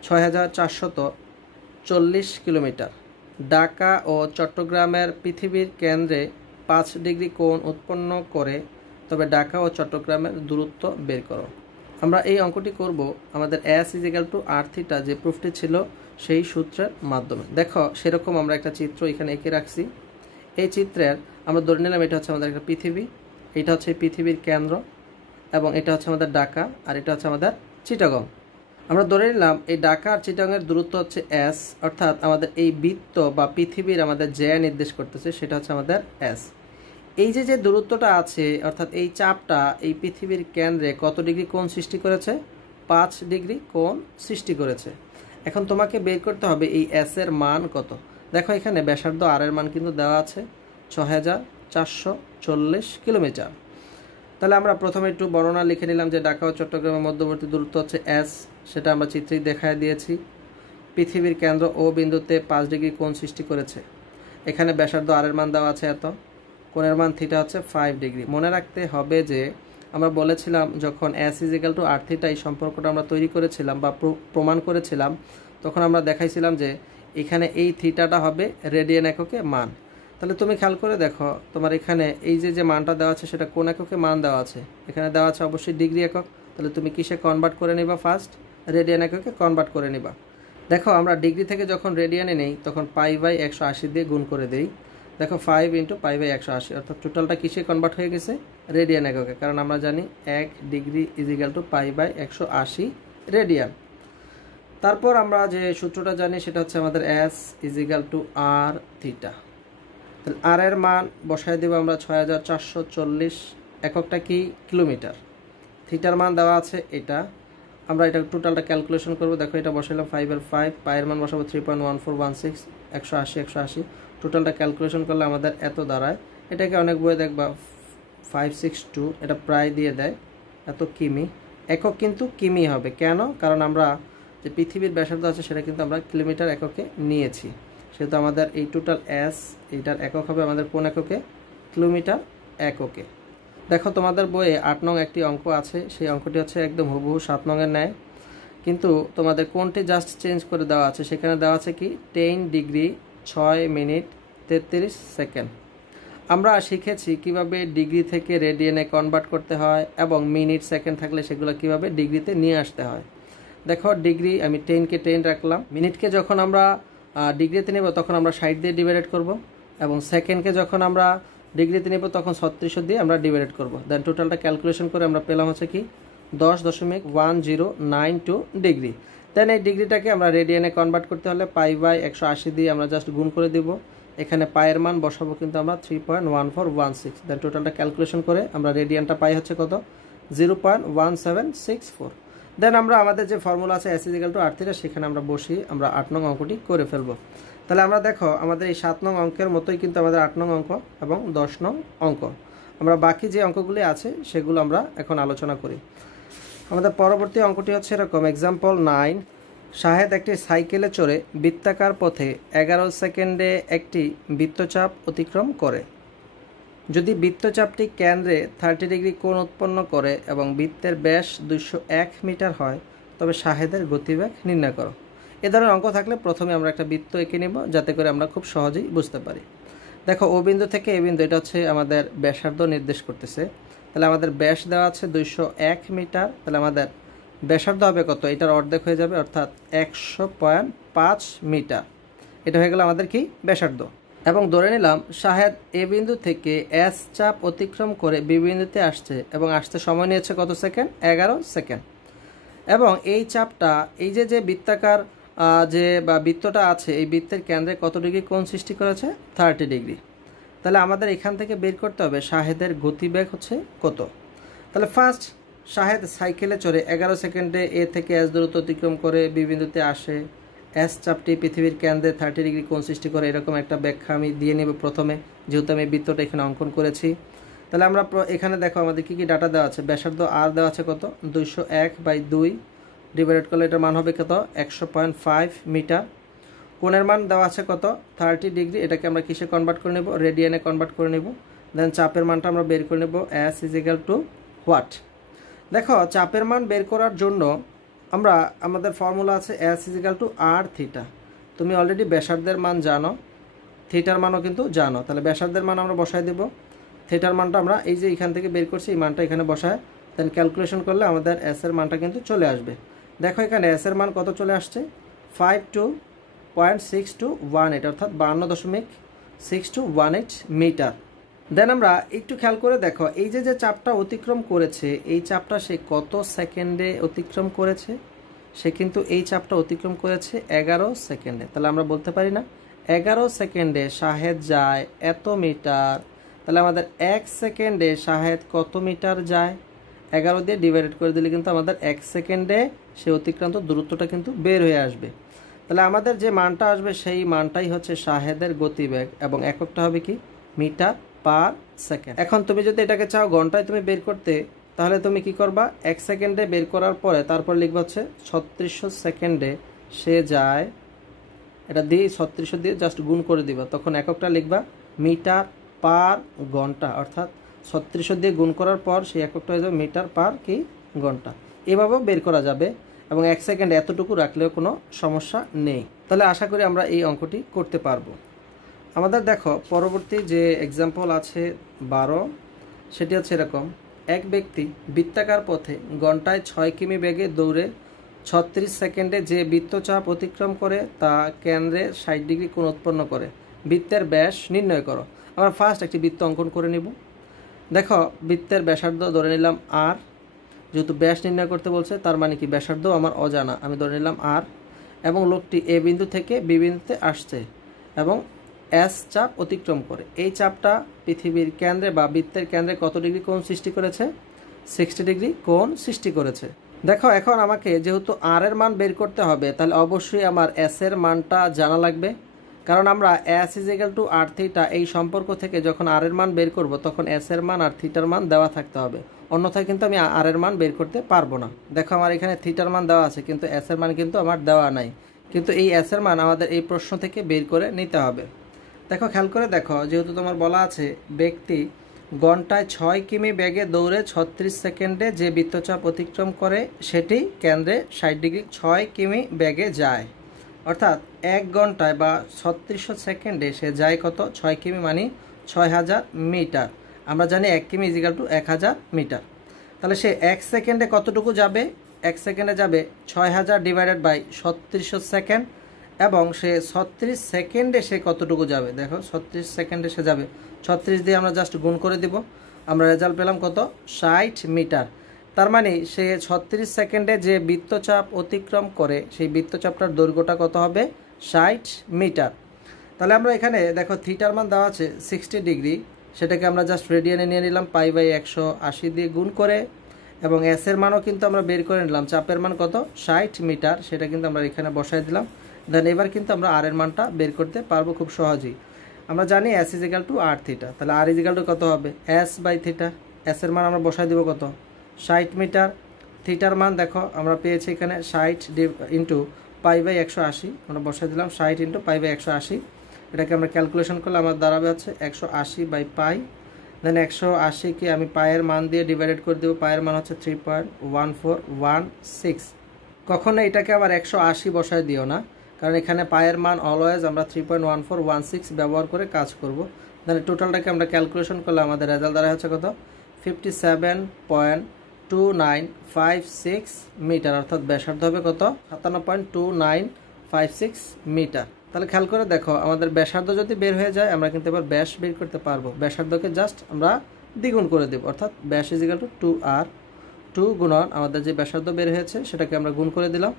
6440 কিলোমিটার, ঢাকা ও চট্টগ্রামের পৃথিবীর কেন্দ্রে 5 ডিগ্রি কোণ উৎপন্ন করে, তবে ঢাকা ও চট্টগ্রামের দূরত্ব বের করো। আমরা এই অঙ্কটি করব আমাদের s = r θ যে প্রুফটি ছিল সেই সূত্রের মাধ্যমে। দেখো সেরকম আমরা একটা চিত্র এখানে এঁকে রাখছি। এই চিত্রের আমরা ধরে নিলাম এটা হচ্ছে আমাদের একটা পৃথিবী, এটা হচ্ছে পৃথিবীর কেন্দ্র, এবং এটা হচ্ছে আমাদের ঢাকা, আর এটা হচ্ছে আমাদের চিটাগং। আমরা ধরে নিলাম এই ঢাকা আর চিটাগংয়ের দূরত্ব হচ্ছে s, অর্থাৎ আমাদের এই বৃত্ত বা পৃথিবীর আমাদের যে নির্দেশ করতেছে সেটা হচ্ছে আমাদের s। এই যে দূরত্বটা আছে, অর্থাৎ এই চাপটা এই পৃথিবীর কেন্দ্রে কত ডিগ্রি কোণ সৃষ্টি করেছে, 5 ডিগ্রি কোণ সৃষ্টি করেছে। এখন তোমাকে বের করতে হবে এই s এর মান কত। দেখো এখানে ব্যাসার্ধ r এর মান কিন্তু দেওয়া আছে 6440 কিলোমিটার। তাহলে আমরা প্রথমে একটু বর্ণনা লিখে নিলাম যে ঢাকা ও চট্টগ্রামের মধ্যবর্তী দূরত্ব হচ্ছে s, সেটা আমরা চিত্রেই দেখায় দিয়েছি। পৃথিবীর কেন্দ্র ও বিন্দুতে 5 ডিগ্রি কোণ সৃষ্টি করেছে। এখানে ব্যাসার্ধ r এর মান দেওয়া আছে এত, কোণের মান থিটা হচ্ছে 5 ডিগ্রি। মনে রাখতে হবে যে আমরা বলেছিলাম যখন s = r θ এই সম্পর্কটা আমরা তৈরি করেছিলাম বা প্রমাণ করেছিলাম, তখন আমরা দেখাইছিলাম যে এখানে এই থিটাটা হবে রেডিয়ান এককে মান। তাহলে তুমি খেয়াল করে দেখো, তোমার এখানে এই যে মানটা দেওয়া আছে সেটা কোণ এককে মান দেওয়া আছে, এখানে দেওয়া আছে অবশ্যই ডিগ্রি একক। তাহলে তুমি কিসে কনভার্ট করে নিবা, ফার্স্ট রেডিয়ান এককে কনভার্ট করে নিবা। দেখো আমরা ডিগ্রি থেকে যখন রেডিয়ানে নেই তখন পাই/180 দিয়ে গুণ করে দেই। দেখো 5 × পাই/180, অর্থাৎ টোটালটা কিসে কনভার্ট হয়ে গেছে, রেডিয়ান এককে, কারণ আমরা জানি 1 ডিগ্রি = পাই/180 রেডিয়ান। তারপর আমরা যে সূত্রটা জানি সেটা হচ্ছে আমাদের s = r θ। তাহলে r এর মান বসায় দেব আমরা 6440, এককটা কি কিলোমিটার, থিটার মান দেওয়া আছে এটা, আমরা এটা টোটালটা ক্যালকুলেশন করব। দেখো এটা বসাইলাম 5 এর 5, পায়ের মান বসাবো 3.1416, 180 টোটালটা ক্যালকুলেশন করলে আমাদের এত দাঁড়ায়। এটাকে অনেক বইয়ে দেখবা 562, এটা প্রায় দিয়ে দেয় এত কিমি, একক কিন্তু কিমি হবে। কেন, কারণ আমরা যে পৃথিবীর ব্যাসার্ধ আছে সেটা কিন্তু আমরা কিলোমিটার এককে নিয়েছি, সেহেতু আমাদের এই টোটাল s এইটার একক হবে আমাদের কোন এককে, কিলোমিটার এককে। দেখো তোমাদের বইয়ে 8 নং একটি অঙ্ক আছে, সেই অঙ্কটি হচ্ছে একদম হুবহু 7 নংয়ের ন্যায়, কিন্তু তোমাদের কোনটি জাস্ট চেঞ্জ করে দেওয়া আছে। সেখানে দেওয়া আছে কি 10 ডিগ্রি 6 মিনিট 33 সেকেন্ড। আমরা শিখেছি কিভাবে ডিগ্রি থেকে রেডিয়ানে কনভার্ট করতে হয় এবং মিনিট সেকেন্ড থাকলে সেগুলো কিভাবে ডিগ্রিতে নিয়ে আসতে হয়। দেখো ডিগ্রি আমি 10কে 10 রাখলাম, মিনিটকে যখন আমরা ডিগ্রিতে নেব তখন আমরা 60 দিয়ে ডিভাইডেড করব, এবং সেকেন্ডকে যখন আমরা ডিগ্রিতে নেব তখন 3600 দিয়ে আমরা ডিভাইডেড করব। দেন টোটালটা ক্যালকুলেশন করে আমরা পেলাম হচ্ছে কি 10.1092 ডিগ্রি। দেন এই ডিগ্রিটাকে আমরা রেডিয়ানে কনভার্ট করতে হলে π/180 দিয়ে আমরা জাস্ট গুণ করে দিব। এখানে পায়ের মান বসাবো কিন্তু আমরা 3.1416। দেন টোটালটা ক্যালকুলেশন করে আমরা রেডিয়ানটা পাই হচ্ছে কত 0.1764। দেন আমরা আমাদের যে ফর্মুলা আছে S=R⁻, সেখানে আমরা বসিয়ে আমরা 8 নং অঙ্কটি করে ফেলবো। তাহলে আমরা দেখো আমাদের এই 7 নং অঙ্কের মতোই কিন্তু আমাদের 8 নং অঙ্ক এবং 10 নং অঙ্ক, আমরা বাকি যে অঙ্কগুলি আছে সেগুলো আমরা এখন আলোচনা করি। আমাদের পরবর্তী অঙ্কটি হচ্ছে এরকম, এক্সাম্পল 9। শাহেদ একটি সাইকেলে চড়ে বৃত্তাকার পথে 11 সেকেন্ডে একটি বৃত্তচাপ অতিক্রম করে। যদি বৃত্তচাপটি কেন্দ্রে 30 ডিগ্রি কোণ উৎপন্ন করে এবং বৃত্তের ব্যাস 201 মিটার হয়, তবে শাহেদের গতিবেগ নির্ণয় করো। এ ধরনের অঙ্ক থাকলে প্রথমে আমরা একটা বৃত্ত এঁকে নিব, যাতে করে আমরা খুব সহজেই বুঝতে পারি। দেখো ও বিন্দু থেকে এ বিন্দু, এটা হচ্ছে আমাদের ব্যাসার্ধ নির্দেশ করতেছে। তাহলে আমাদের ব্যাস দেওয়া আছে 201 মিটার, তাহলে আমাদের ব্যাসার্ধ হবে কত, এটার অর্ধেক হয়ে যাবে, অর্থাৎ 100.5 মিটার। এটা হয়ে গেল আমাদের কি ব্যাসার্ধ। এবং ধরে নিলাম শাহেদ এ বিন্দু থেকে এস চাপ অতিক্রম করে বি বিন্দুতে আসছে এবং আসতে সময় নিয়েছে কত সেকেন্ড, 11 সেকেন্ড। এবং এই চাপটা এই যে বৃত্তাকার যে বা বৃত্তটা আছে, এই বৃত্তের কেন্দ্রে কত ডিগ্রি কোণ সৃষ্টি করেছে, 30 ডিগ্রি। তাহলে আমাদের এখান থেকে বের করতে হবে শাহেদের গতিবেগ হচ্ছে কত। তাহলে ফার্স্ট শাহেদ সাইকেলে চড়ে 11 সেকেন্ডে এ থেকে এস দূরত্ব অতিক্রম করে বি বিন্দুতে আসে। এস চাপটি পৃথিবীর কেন্দ্রে 30 ডিগ্রি কোণ সৃষ্টি করে, এরকম একটা ব্যাখ্যা আমি দিয়ে নেব প্রথমে, যেহেতু আমি বৃত্তটা এখানে অঙ্কন করেছি। তাহলে আমরা এখানে দেখো আমাদের কী কী ডাটা দেওয়া আছে। ব্যাসার্ধ আর দেওয়া আছে কত, 201/2 ডিভাইডেড করলে এটার মান হবে কত, 100.5 মিটার। কোণের মান দেওয়া আছে কত, 30 ডিগ্রি। এটাকে আমরা কিসে কনভার্ট করে নেব, রেডিয়ানে কনভার্ট করে নেব। দেন চাপের মানটা আমরা বের করে নেব, S=, হোয়াট। দেখো চাপের মান বের করার জন্য আমরা আমাদের ফর্মুলা আছে S=r⁻। তুমি অলরেডি ব্যাসার্ধের মান জানো, থিটার মানও কিন্তু জানো। তাহলে ব্যাসার্ধের মান আমরা বসায় দেব, থিটার মানটা আমরা এই যে এখান থেকে বের করছি, এই মানটা এখানে বসায় দেন ক্যালকুলেশন করলে আমাদের এস এর মানটা কিন্তু চলে আসবে। দেখো এখানে এস এর মান কত চলে আসছে, 52.621, অর্থাৎ 52.621 মিটার। দেন আমরা একটু খেয়াল করে দেখো এই যে চাপটা অতিক্রম করেছে, এই চাপটা সে কত সেকেন্ডে অতিক্রম করেছে, সে কিন্তু এই চাপটা অতিক্রম করেছে 11 সেকেন্ডে। তাহলে আমরা বলতে পারি না 11 সেকেন্ডে শাহেদ যায় এত মিটার, তাহলে আমাদের 1 সেকেন্ডে শাহেদ কত মিটার যায়, 11 দিয়ে ডিভাইডেড করে দিলে কিন্তু আমাদের 1 সেকেন্ডে সে অতিক্রান্ত দূরত্বটা কিন্তু বের হয়ে আসবে। তাহলে আমাদের যে মানটা আসবে সেই মানটাই হচ্ছে শাহেদের গতিবেগ, এবং এককটা হবে কি মিটার পার সেকেন্ড। এখন তুমি যদি এটাকে চাও ঘন্টায় তুমি বের করতে, তাহলে তুমি কি করবা, 1 সেকেন্ডে বের করার পরে তারপর লিখবা হচ্ছে 3600 সেকেন্ডে সে যায়, এটা দিয়ে 3600 দিয়ে জাস্ট গুণ করে দিবা, তখন এককটা লিখবা মিটার পার ঘন্টা, অর্থাৎ 3600 দিয়ে গুণ করার পর সেই এককটা হয়ে যাবে মিটার পার কি ঘন্টা। এভাবেও বের করা যাবে, এবং 1 সেকেন্ড এতটুকু রাখলেও কোনো সমস্যা নেই। তাহলে আশা করি আমরা এই অঙ্কটি করতে পারবো। আমাদের দেখো পরবর্তী যে এক্সাম্পল আছে 12, সেটি হচ্ছে এরকম, এক ব্যক্তি বৃত্তাকার পথে ঘন্টায় 6 কিমি বেগে দৌড়ে 36 সেকেন্ডে যে বৃত্তচাপ অতিক্রম করে তা কেন্দ্রে 60 ডিগ্রি কোণ উৎপন্ন করে, বৃত্তের ব্যাস নির্ণয় করো। আমরা ফার্স্ট একটি বৃত্ত অঙ্কন করে নিব। দেখো বৃত্তের ব্যাসার্ধ ধরে নিলাম আর, যেহেতু ব্যাস নির্ণয় করতে বলছে তার মানে কি ব্যাসার্ধ আমার অজানা, আমি ধরে নিলাম আর, এবং লোকটি এ বিন্দু থেকে বি বিন্দুতে আসছে এবং এস চাপ অতিক্রম করে। এই চাপটা পৃথিবীর কেন্দ্রে বা বৃত্তের কেন্দ্রে কত ডিগ্রি কোণ সৃষ্টি করেছে, 60 ডিগ্রি কোণ সৃষ্টি করেছে। দেখো এখন আমাকে যেহেতু আর এর মান বের করতে হবে, তাহলে অবশ্যই আমার এস এর মানটা জানা লাগবে, কারণ আমরা S=r⁻ এই সম্পর্ক থেকে যখন আর এর মান বের করব তখন এস এর মান আর থিটার মান দেওয়া থাকতে হবে, অন্যথায় কিন্তু আমি আর এর মান বের করতে পারবো না। দেখো আমার এখানে থিটার মান দেওয়া আছে, কিন্তু এস এর মান কিন্তু আমার দেওয়া নাই, কিন্তু এই এস এর মান আমাদের এই প্রশ্ন থেকে বের করে নিতে হবে। দেখো খেয়াল করে দেখো, যেহেতু তোমার বলা আছে ব্যক্তি ঘন্টায় 6 কিমি বেগে দৌড়ে 36 সেকেন্ডে যে বৃত্তচাপ অতিক্রম করে সেটি কেন্দ্রে 60 ডিগ্রি 6 কিমি বেগে যায়। অর্থাৎ 1 ঘন্টায় বা 3600 সেকেন্ডে সে যায় কত? 6 কিমি মানে 6000 মিটার। আমরা জানি 1 কিমি ইজিক্যাল টু 1000 মিটার। তাহলে সে 1 সেকেন্ডে কতটুকু যাবে? 1 সেকেন্ডে যাবে 6000 ডিভাইডেড বাই 3600 সেকেন্ড, এবং সে 36 সেকেন্ডে সে কতটুকু যাবে? দেখো 36 সেকেন্ডে সে যাবে 36 দিয়ে আমরা জাস্ট গুণ করে দিব, আমরা রেজাল্ট পেলাম কত? 60 মিটার। তার মানে সে 36 সেকেন্ডে যে বৃত্তচাপ অতিক্রম করে সেই বৃত্তচাপটার দৈর্ঘ্যটা কত হবে? 60 মিটার। তাহলে আমরা এখানে দেখো থিটার মান দেওয়া আছে 60 ডিগ্রি, সেটাকে আমরা জাস্ট রেডিয়ানে নিয়ে নিলাম পাই বাই 180 দিয়ে গুণ করে, এবং এস এর মানও কিন্তু আমরা বের করে নিলাম, চাপের মান কত? 60 মিটার, সেটা কিন্তু আমরা এখানে বসাই দিলাম। দেন এবার কিন্তু আমরা আর এর মানটা বের করতে পারবো খুব সহজেই। আমরা জানি এস ইজিক্যাল টু আর থিটা, তাহলে আর ইজিক্যাল টু কত হবে? S by theta. এস এর মান আমরা বসাই দিব কত? 60 মিটার। থিটার মান দেখো আমরা পেয়েছি এখানে 60 ইন্টু পাই বাই 180, আমরা বসাই দিলাম 60 ইন্টু পাই বাই 180। এটাকে আমরা ক্যালকুলেশন করলে আমার দাঁড়াবে হচ্ছে 180 বাই পাই। দেন 180কে আমি পায়ের মান দিয়ে ডিভাইডেড করে দেবো, পায়ের মান হচ্ছে 3.1416। কখনো এটাকে আবার 180 বসায় দিও না, কারণ এখানে পায়ের মান অলওয়েজ আমরা 3.1416 ব্যবহার করে কাজ করব। দেন টোটালটাকে আমরা ক্যালকুলেশন করলে আমাদের রেজাল্ট দাঁড়ায় হচ্ছে কত? 57.2956 মিটার, অর্থাৎ ব্যাসার্ধ হবে কত? 57.2956 মিটার। তাহলে খেয়াল করে দেখো, আমাদের ব্যাসার্ধ যদি বের হয়ে যায় আমরা কিন্তু এবার ব্যাস বের করতে পারবো। ব্যাসার্ধকে জাস্ট আমরা দ্বিগুণ করে দেব, অর্থাৎ ব্যাস ইজিক্যাল টু 2r, 2 গুণন আমাদের যে ব্যাসার্ধ বের হয়েছে সেটাকে আমরা গুণ করে দিলাম।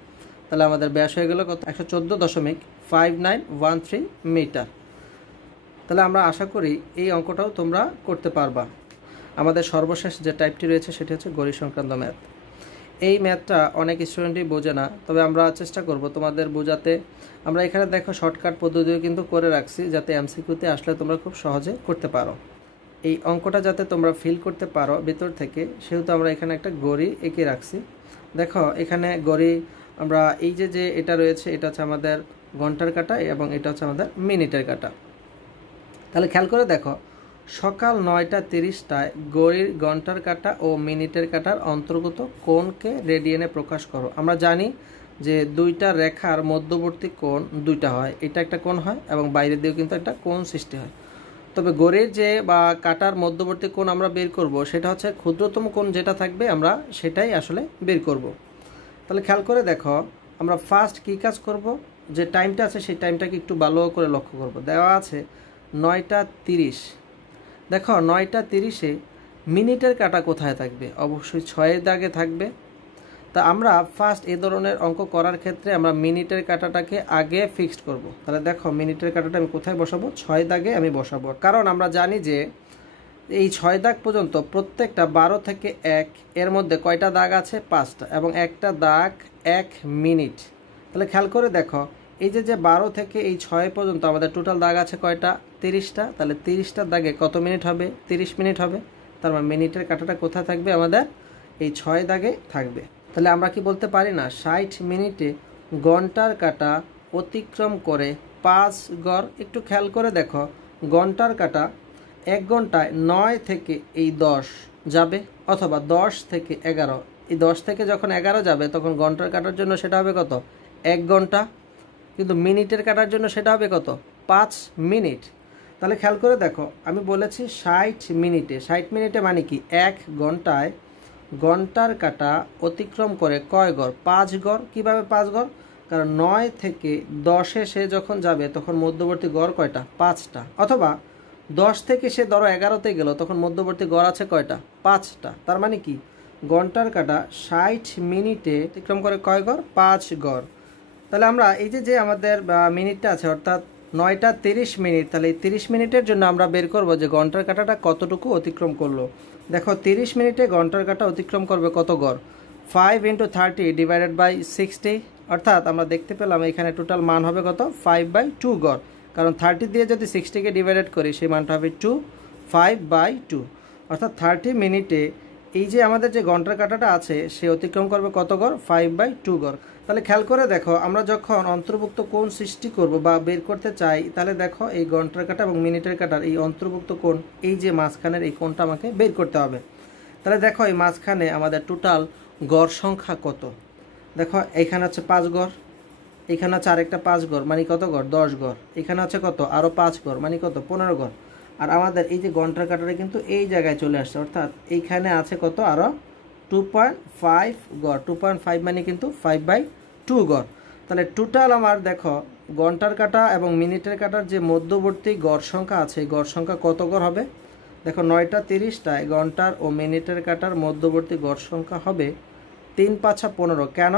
তাহলে আমাদের ব্যাস হয়ে গেল কত? 114.5913 মিটার। তাহলে আমরা আশা করি এই অঙ্কটাও তোমরা করতে পারবা। আমাদের সর্বশেষ যে টাইপটি রয়েছে সেটি হচ্ছে গড়ি সংক্রান্ত ম্যাথ। এই ম্যাথটা অনেক স্টুডেন্টই বোঝে না, তবে আমরা চেষ্টা করব তোমাদের বোঝাতে। আমরা এখানে দেখো শর্টকাট পদ্ধতিও কিন্তু করে রাখছি, যাতে এমসিকিউতে আসলে তোমরা খুব সহজে করতে পারো। এই অঙ্কটা যাতে তোমরা ফিল করতে পারো ভেতর থেকে, সেহেতু আমরা এখানে একটা গড়ি এঁকে রাখছি। দেখো এখানে গড়ি আমরা এই যে এটা রয়েছে, এটা হচ্ছে আমাদের ঘন্টার কাঁটা এবং এটা হচ্ছে আমাদের মিনিটের কাঁটা। তাহলে খেয়াল করে দেখো, সকাল 9:30টায় ঘড়ির ঘন্টার কাঁটা ও মিনিটের কাঁটার অন্তর্গত কোণকে রেডিয়ানে প্রকাশ করো। আমরা জানি যে দুইটা রেখার মধ্যবর্তী কোণ দুইটা হয়, এটা একটা কোণ হয় এবং বাইরে দিয়েও কিন্তু একটা কোণ সৃষ্টি হয়। তবে ঘড়ির যে বা কাঁটার মধ্যবর্তী কোণ আমরা বের করব, সেটা হচ্ছে ক্ষুদ্রতম কোণ যেটা থাকবে আমরা সেটাই আসলে বের করব। তাহলে খেয়াল করে দেখো, আমরা ফার্স্ট কী কাজ করব? যে টাইমটা আছে সেই টাইমটাকে একটু ভালো করে লক্ষ্য করব। দেওয়া আছে 9:30। দেখো 9:30-এ মিনিটের কাঁটা কোথায় থাকবে? অবশ্যই 6-এর দাগে থাকবে। তা আমরা ফার্স্ট এই ধরনের অঙ্ক করার ক্ষেত্রে আমরা মিনিটের কাঁটাটাকে আগে ফিক্সড করব। তাহলে দেখো মিনিটের কাঁটাটা আমি কোথায় বসাবো? 6 দাগে আমি বসাবো, কারণ আমরা জানি যে এই 6 দাগ পর্যন্ত প্রত্যেকটা 12 থেকে 1 এর মধ্যে কয়টা দাগ আছে? 5টা, এবং একটা দাগ 1 মিনিট। তাহলে খেয়াল করে দেখো, এই যে 12 থেকে এই 6 পর্যন্ত আমাদের টোটাল দাগ আছে কয়টা? 30টা। তাহলে 30টা দাগে কত মিনিট হবে? 30 মিনিট হবে। তার মানে মিনিটের কাঁটাটা কোথায় থাকবে? আমাদের এই 6 দাগে থাকবে। তাহলে আমরা কি বলতে পারি না 60 মিনিটে ঘন্টার কাঁটা অতিক্রম করে 5 গড়? একটু খেয়াল করে দেখো, ঘন্টার কাঁটা 1 ঘন্টায় 9 থেকে এই 10 যাবে, অথবা 10 থেকে 11। এই 10 থেকে যখন 11 যাবে তখন ঘন্টার কাঁটার জন্য সেটা হবে কত? 1 ঘন্টা। কিন্তু মিনিটের কাটার জন্য সেটা হবে কত? 5 মিনিট। তাহলে খেয়াল করে দেখো, আমি বলেছি 60 মিনিটে। 60 মিনিটে মানে কি? 1 ঘন্টায় ঘন্টার কাঁটা অতিক্রম করে কয় গড়? 5 গড়। কীভাবে 5 গড়? কারণ 9 থেকে 10-এ সে যখন যাবে তখন মধ্যবর্তী গড় কয়টা? 5টা। অথবা 10 থেকে সে ধরো 11-তে গেল, তখন মধ্যবর্তী গড় আছে কয়টা? 5টা। তার মানে কি? ঘন্টার কাঁটা 60 মিনিটে অতিক্রম করে কয় গড়? 5 গড়। তাহলে আমরা এই যে আমাদের মিনিটটা আছে, অর্থাৎ 9:30 মিনিট, তাহলে এই 30 মিনিটের জন্য আমরা বের করব যে ঘন্টার কাঁটাটা কতটুকু অতিক্রম করলো। দেখো 30 মিনিটে ঘন্টার কাঁটা অতিক্রম করবে কত গড়? 5 × 30 ডিভাইডেড বাই 60, অর্থাৎ আমরা দেখতে পেলাম এখানে টোটাল মান হবে কত? 5/2 গড়। কারণ 30 দিয়ে যদি 60-কে ডিভাইডেড করি সেই মানটা হবে 2, 5/2। অর্থাৎ 30 মিনিটে এই যে আমাদের যে ঘন্টার কাঁটাটা আছে সে অতিক্রম করবে কত গড় 5/2 গড়। তাহলে খেয়াল করে দেখো আমরা যখন অন্তর্ভুক্ত কোণ সৃষ্টি করব বা বের করতে চাই তাহলে দেখো এই ঘন্টার কাঁটা এবং মিনিটের কাঁটার এই অন্তর্ভুক্ত কোণ এই যে মাঝখানের এই কোণটা আমাকে বের করতে হবে। তাহলে দেখো এই মাঝখানে আমাদের টোটাল গড় সংখ্যা কত। দেখো এখানে হচ্ছে 5 গড়, এখানে হচ্ছে আরেকটা 5 গড় মানে কত গড় 10 গড়, এখানে হচ্ছে কত আরও 5 গড় মানে কত 15 গড়। আর আমাদের এই যে ঘন্টার কাঁটাটা কিন্তু এই জায়গায় চলে আসছে, অর্থাৎ এইখানে আছে কত আরও 2.5 গড়। 2.5 মানে কিন্তু 5/2 গড়। তাহলে টোটাল আমার দেখো ঘন্টার কাঁটা এবং মিনিটের কাঁটার যে মধ্যবর্তী গড় সংখ্যা আছে এই গড় সংখ্যা কত গড় হবে। দেখো 9টা 30টায় ঘন্টার ও মিনিটের কাঁটার মধ্যবর্তী গড় সংখ্যা হবে 3 5 15। কেন?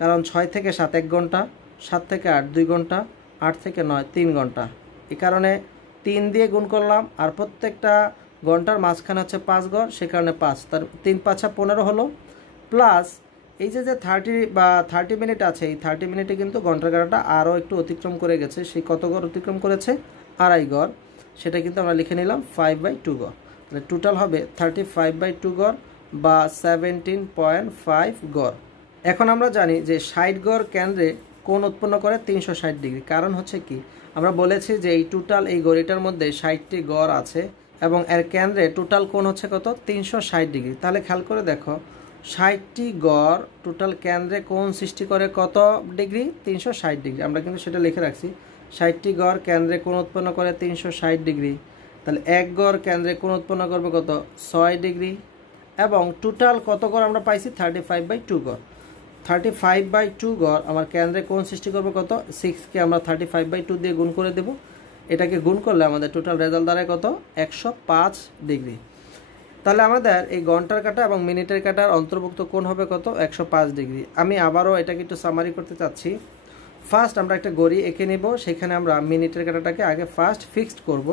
কারণ 6 থেকে 7 1 ঘন্টা, 7 থেকে 8 2 ঘন্টা, 8 থেকে 9 3 ঘন্টা। এই কারণে 3 দিয়ে গুণ করলাম, আর প্রত্যেকটা ঘন্টার মাঝখানে হচ্ছে 5 গড়, সে কারণে 5, তার 3 5 15 হলো। প্লাস এই যে 30 মিনিট আছে, এই 30 মিনিটে কিন্তু ঘন্টার কাঁটাটা আরও একটু অতিক্রম করে গেছে। সেই কত গড় অতিক্রম করেছে? 2.5 গড়। সেটা কিন্তু আমরা লিখে নিলাম 5/2 গড়। তাহলে টোটাল হবে 35/2 গড় বা 17.5 গড়। এখন আমরা জানি যে 60 গড় কেন্দ্রে কোণ উৎপন্ন করে 360 ডিগ্রি। কারণ হচ্ছে কি, আমরা বলেছি যে এই টোটাল এই ঘড়িটার মধ্যে 60টি গড় আছে এবং এর কেন্দ্রে টোটাল কোণ হচ্ছে কত 360 ডিগ্রি। তাহলে খেয়াল করে দেখো 60টি গড় টোটাল কেন্দ্রে কোণ সৃষ্টি করে কত ডিগ্রি? 360 ডিগ্রি। আমরা কিন্তু সেটা লিখে রাখছি, 60টি গড় কেন্দ্রে কোণ উৎপন্ন করে 360 ডিগ্রি। তাহলে এক গড় কেন্দ্রে কোণ উৎপন্ন করবে কত 6 ডিগ্রি। এবং টোটাল কত গড় আমরা পাইছি 35/2 গড়। 35/2 গড় আমার কেন্দ্রে কোণ সৃষ্টি করবে কত 6কে আমরা 35/2 দিয়ে গুণ করে দেব। এটাকে গুণ করলে আমাদের টোটাল রেজাল্ট দাঁড়ায় কত 105 ডিগ্রি। তাহলে আমাদের এই ঘন্টার কাঁটা এবং মিনিটের কাঁটার অন্তর্ভুক্ত কোণ হবে কত 105 ডিগ্রি। আমি আবারও এটাকে একটু সামারি করতে চাচ্ছি। ফার্স্ট আমরা একটা ঘড়ি এঁকে নেব, সেখানে আমরা মিনিটের কাঁটাটাকে আগে ফার্স্ট ফিক্সড করব।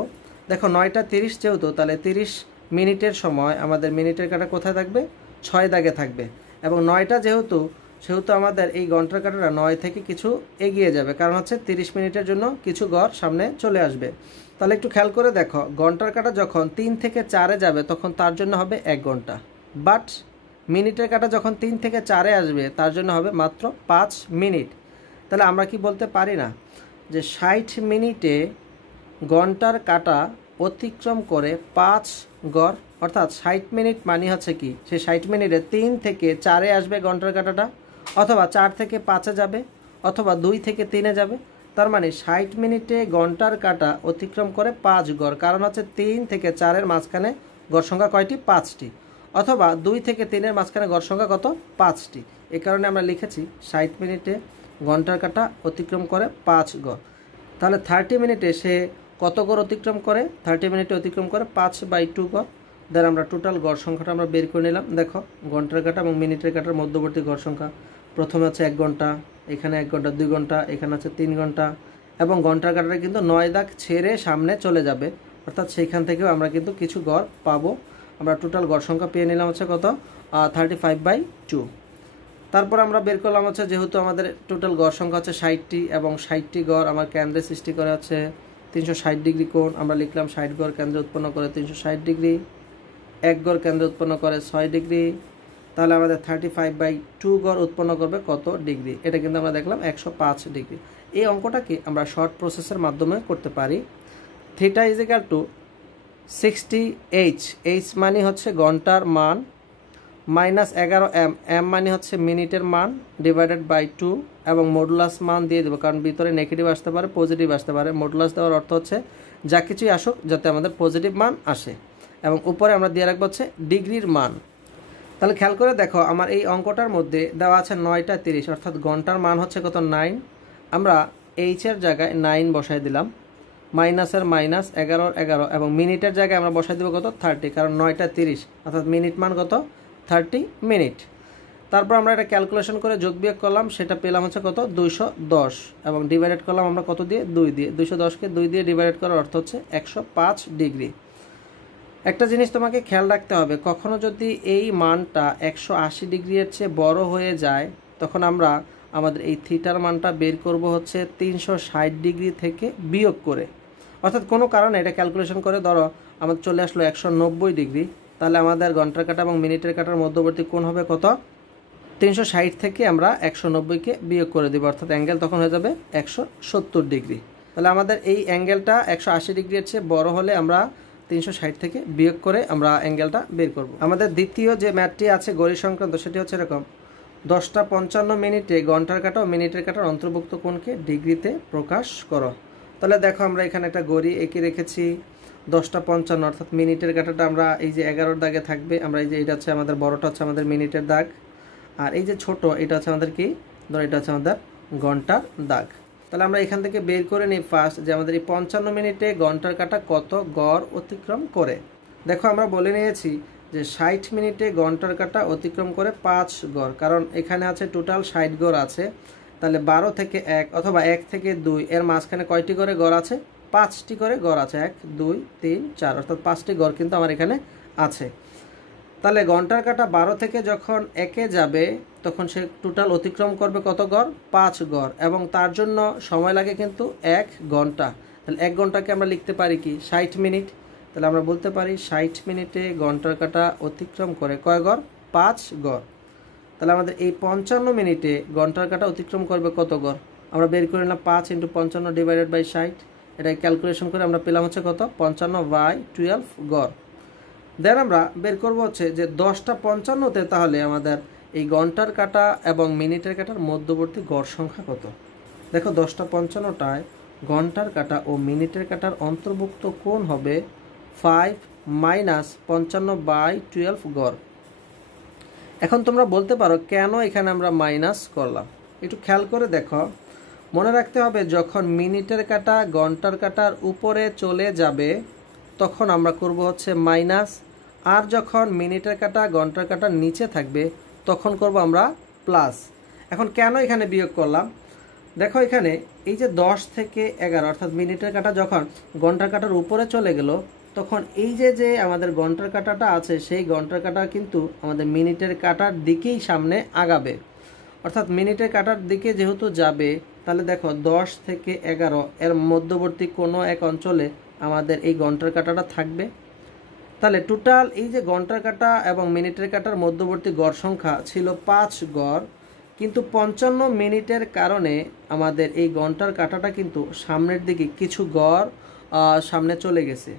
দেখো 9টা 30 যেহেতু, তাহলে 30 মিনিটের সময় আমাদের মিনিটের কাঁটা কোথায় থাকবে 6 দাগে থাকবে। এবং 9টা যেহেতু সেহেতু আমাদের এই ঘন্টার কাঁটাটা 9 থেকে কিছু এগিয়ে যাবে, কারণ হচ্ছে 30 মিনিটের জন্য কিছু গড় সামনে চলে আসবে। তাহলে একটু খেয়াল করে দেখো ঘন্টার কাঁটা যখন 3 থেকে 4-এ যাবে তখন তার জন্য হবে 1 ঘন্টা, বাট মিনিটের কাঁটা যখন 3 থেকে 4-এ আসবে তার জন্য হবে মাত্র 5 মিনিট। তাহলে আমরা কি বলতে পারি না যে 60 মিনিটে ঘন্টার কাঁটা অতিক্রম করে 5 গড়, অর্থাৎ 60 মিনিট মানে হচ্ছে কি সে 60 মিনিটে 3 থেকে 4-এ আসবে ঘন্টার কাঁটাটা, অথবা 4 থেকে 5-এ যাবে, অথবা 2 থেকে 3-এ যাবে। তার মানে 60 মিনিটে ঘন্টার কাঁটা অতিক্রম করে 5 গড়, কারণ হচ্ছে 3 থেকে 4-এর মাঝখানে গড় সংখ্যা কয়টি 5টি, অথবা 2 থেকে 3-এর মাঝখানে গড় সংখ্যা কত 5টি। এই কারণে আমরা লিখেছি 60 মিনিটে ঘন্টার কাঁটা অতিক্রম করে 5 গড়। তাহলে 30 মিনিটে সে কত গড় অতিক্রম করে? 30 মিনিটে অতিক্রম করে 5/2 গড়। দেন আমরা টোটাল গড় সংখ্যাটা আমরা বের করে নিলাম। দেখো ঘন্টার কাঁটা এবং মিনিটের কাঁটার মধ্যবর্তী গড় সংখ্যা প্রথমে হচ্ছে 1 ঘন্টা, এখানে 1 ঘন্টা 2 ঘন্টা, এখানে হচ্ছে 3 ঘন্টা, এবং ঘন্টার কাঁটাটা কিন্তু 9 দাগ ছেড়ে সামনে চলে যাবে, অর্থাৎ সেইখান থেকেও আমরা কিন্তু কিছু গড় পাবো। আমরা টোটাল গড় সংখ্যা পেয়ে নিলাম হচ্ছে কত 35/2। তারপর আমরা বের করলাম হচ্ছে যেহেতু আমাদের টোটাল গড় সংখ্যা হচ্ছে 60টি এবং 60টি গড় আমার কেন্দ্রে সৃষ্টি করে হচ্ছে 360 ডিগ্রি কোণ। আমরা লিখলাম 60 গড় কেন্দ্রে উৎপন্ন করে 360 ডিগ্রি, 1 গড় কেন্দ্রে উৎপন্ন করে 6 ডিগ্রি। তাহলে আমাদের 35/2 গড় উৎপন্ন করবে কত ডিগ্রি? এটা কিন্তু আমরা দেখলাম 105 ডিগ্রি। এই অঙ্কটাকে আমরা শর্ট প্রসেসের মাধ্যমে করতে পারি। থিটা = 60h, h মানে হচ্ছে ঘন্টার মান, -11m, m মানে হচ্ছে মিনিটের মান, /2, এবং মডুলাস মান দিয়ে দেবো, কারণ ভিতরে নেগেটিভ আসতে পারে পজিটিভ আসতে পারে। মডুলাস দেওয়ার অর্থ হচ্ছে যা কিছুই আসুক যাতে আমাদের পজিটিভ মান আসে, এবং উপরে আমরা দিয়ে রাখবো হচ্ছে ডিগ্রির মান। তাহলে খেয়াল করে দেখো আমার এই অঙ্কটার মধ্যে দেওয়া আছে 9টা 30, অর্থাৎ ঘন্টার মান হচ্ছে কত 9। আমরা এইচের জায়গায় 9 বসাই দিলাম, মাইনাসের মাইনাস, 11 এবং মিনিটের জায়গায় আমরা বসাই দেবো কত 30, কারণ 9টা 30 অর্থাৎ মিনিট মান কত 30 মিনিট। তারপর আমরা এটা ক্যালকুলেশন করে যোগ বিয়োগ করলাম, সেটা পেলাম হচ্ছে কত 210, এবং ডিভাইডেড করলাম আমরা কত দিয়ে 2 দিয়ে। 210কে 2 দিয়ে ডিভাইডেড করার অর্থ হচ্ছে 105 ডিগ্রি। একটা জিনিস তোমাকে খেয়াল রাখতে হবে, কখনো যদি এই মানটা 180 ডিগ্রির চেয়ে বড় হয়ে যায় তখন আমরা আমাদের এই থিটার মানটা বের করব হচ্ছে 360 ডিগ্রি থেকে বিয়োগ করে, অর্থাৎ কোনো কারণে এটা ক্যালকুলেশন করে ধরো আমাদের চলে আসলো 190 ডিগ্রি, তাহলে আমাদের ঘন্টার কাঁটা এবং মিনিটের কাঁটার মধ্যবর্তী কোণ হবে কত? 360 থেকে আমরা 190কে বিয়োগ করে দেব, অর্থাৎ অ্যাঙ্গেল তখন হয়ে যাবে 170 ডিগ্রি। তাহলে আমাদের এই অ্যাঙ্গেলটা 180 ডিগ্রির চেয়ে বড় হলে আমরা 360 থেকে বিয়োগ করে আমরা অ্যাঙ্গেলটা বের করব। আমাদের দ্বিতীয় যে ম্যাথটি আছে ঘড়ি সংক্রান্ত, সেটি হচ্ছে এরকম: 10:55 ঘন্টার কাঁটা ও মিনিটের কাঁটার অন্তর্ভুক্ত কোণকে ডিগ্রিতে প্রকাশ করো। তাহলে দেখো আমরা এখানে একটা ঘড়ি এঁকে রেখেছি 10:55, অর্থাৎ মিনিটের কাঁটাটা আমরা এই যে 11 দাগে থাকবে। আমরা এই যে এটা হচ্ছে আমাদের বড়টা হচ্ছে আমাদের মিনিটের দাগ, আর এই যে ছোট এটা হচ্ছে আমাদের কি, ধরো এটা হচ্ছে আমাদের ঘন্টার দাগ। তাহলে আমরা এখান থেকে বের করে নিই ফার্স্ট যে আমাদের এই 55 মিনিটে ঘন্টার কাঁটা কত গড় অতিক্রম করে। দেখো আমরা বলে নিয়েছি যে 60 মিনিটে ঘন্টার কাঁটা অতিক্রম করে 5 গড়, কারণ এখানে আছে টোটাল 60 গড় আছে। তাহলে 12 থেকে 1 অথবা 1 থেকে 2 এর মাঝখানে কয়টি করে গড় আছে? 5টি করে গড় আছে, 1 2 3 4, অর্থাৎ 5টি গড় কিন্তু আমার এখানে আছে। তাহলে ঘন্টার কাঁটা 12 থেকে যখন 1-এ যাবে তখন সে টোটাল অতিক্রম করবে কত গড়? 5 গড়, এবং তার জন্য সময় লাগে কিন্তু 1 ঘন্টা। তাহলে 1 ঘন্টাকে আমরা লিখতে পারি কি 60 মিনিট। তাহলে আমরা বলতে পারি 60 মিনিটে ঘন্টার কাঁটা অতিক্রম করে কয় গড়? 5 গড়। তাহলে আমাদের এই 55 মিনিটে ঘন্টার কাঁটা অতিক্রম করবে কত গড়? আমরা বের করে নিলাম 5 × 55 ডিভাইডেড বাই 60, এটা ক্যালকুলেশন করে আমরা পেলাম হচ্ছে কত? 55/12 গড়। দেন আমরা বের করব হচ্ছে যে 10:55-তে তাহলে আমাদের এই ঘন্টার কাঁটা এবং মিনিটের কাঁটার মধ্যবর্তী গড় সংখ্যা কত? দেখো 10:55টায় ঘন্টার কাঁটা ও মিনিটের কাঁটার অন্তর্ভুক্ত কোণ হবে 5 - 55/12 গড়। এখন তোমরা বলতে পারো কেন এখানে আমরা মাইনাস করলাম? একটু খেয়াল করে দেখো, মনে রাখতে হবে যখন মিনিটের কাঁটা ঘন্টার কাঁটার উপরে চলে যাবে তখন আমরা করব হচ্ছে মাইনাস, আর যখন মিনিটের কাঁটা ঘন্টার কাঁটার নিচে থাকবে তখন করব আমরা প্লাস। এখন কেন এখানে বিয়োগ করলাম? দেখো এখানে এই যে 10 থেকে 11 অর্থাৎ মিনিটের কাঁটা যখন ঘন্টার কাঁটার উপরে চলে গেল তখন এই যে আমাদের ঘন্টার কাঁটাটা আছে সেই ঘন্টার কাঁটা কিন্তু আমাদের মিনিটের কাঁটার দিকেই সামনে আগাবে, অর্থাৎ মিনিটের কাঁটার দিকে যেহেতু যাবে তাহলে দেখো 10 থেকে 11 এর মধ্যবর্তী কোনো এক অঞ্চলে আমাদের এই ঘন্টার কাঁটাটা থাকবে। তাহলে টোটাল এই যে ঘন্টার কাঁটা এবং মিনিটের কাঁটার মধ্যবর্তী গড় সংখ্যা ছিল 5 গড়, কিন্তু 55 মিনিটের কারণে আমাদের এই ঘন্টার কাঁটাটা কিন্তু সামনের দিকে কিছু গড় সামনে চলে গেছে।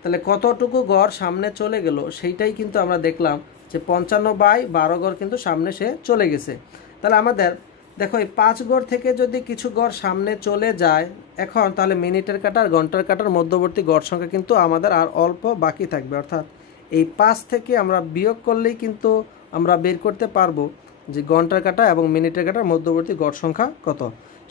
তাহলে কতটুকু গড় সামনে চলে গেল সেইটাই কিন্তু আমরা দেখলাম যে 55/12 গড় কিন্তু সামনে সে চলে গেছে। তাহলে আমাদের দেখো এই 5 গড় থেকে যদি কিছু গড় সামনে চলে যায় এখন, তাহলে মিনিটের কাঁটা আর ঘন্টার কাঁটার মধ্যবর্তী গড় সংখ্যা কিন্তু আমাদের আর অল্প বাকি থাকবে, অর্থাৎ এই 5 থেকে আমরা বিয়োগ করলেই কিন্তু আমরা বের করতে পারবো যে ঘন্টার কাঁটা এবং মিনিটের কাঁটার মধ্যবর্তী গড় সংখ্যা কত।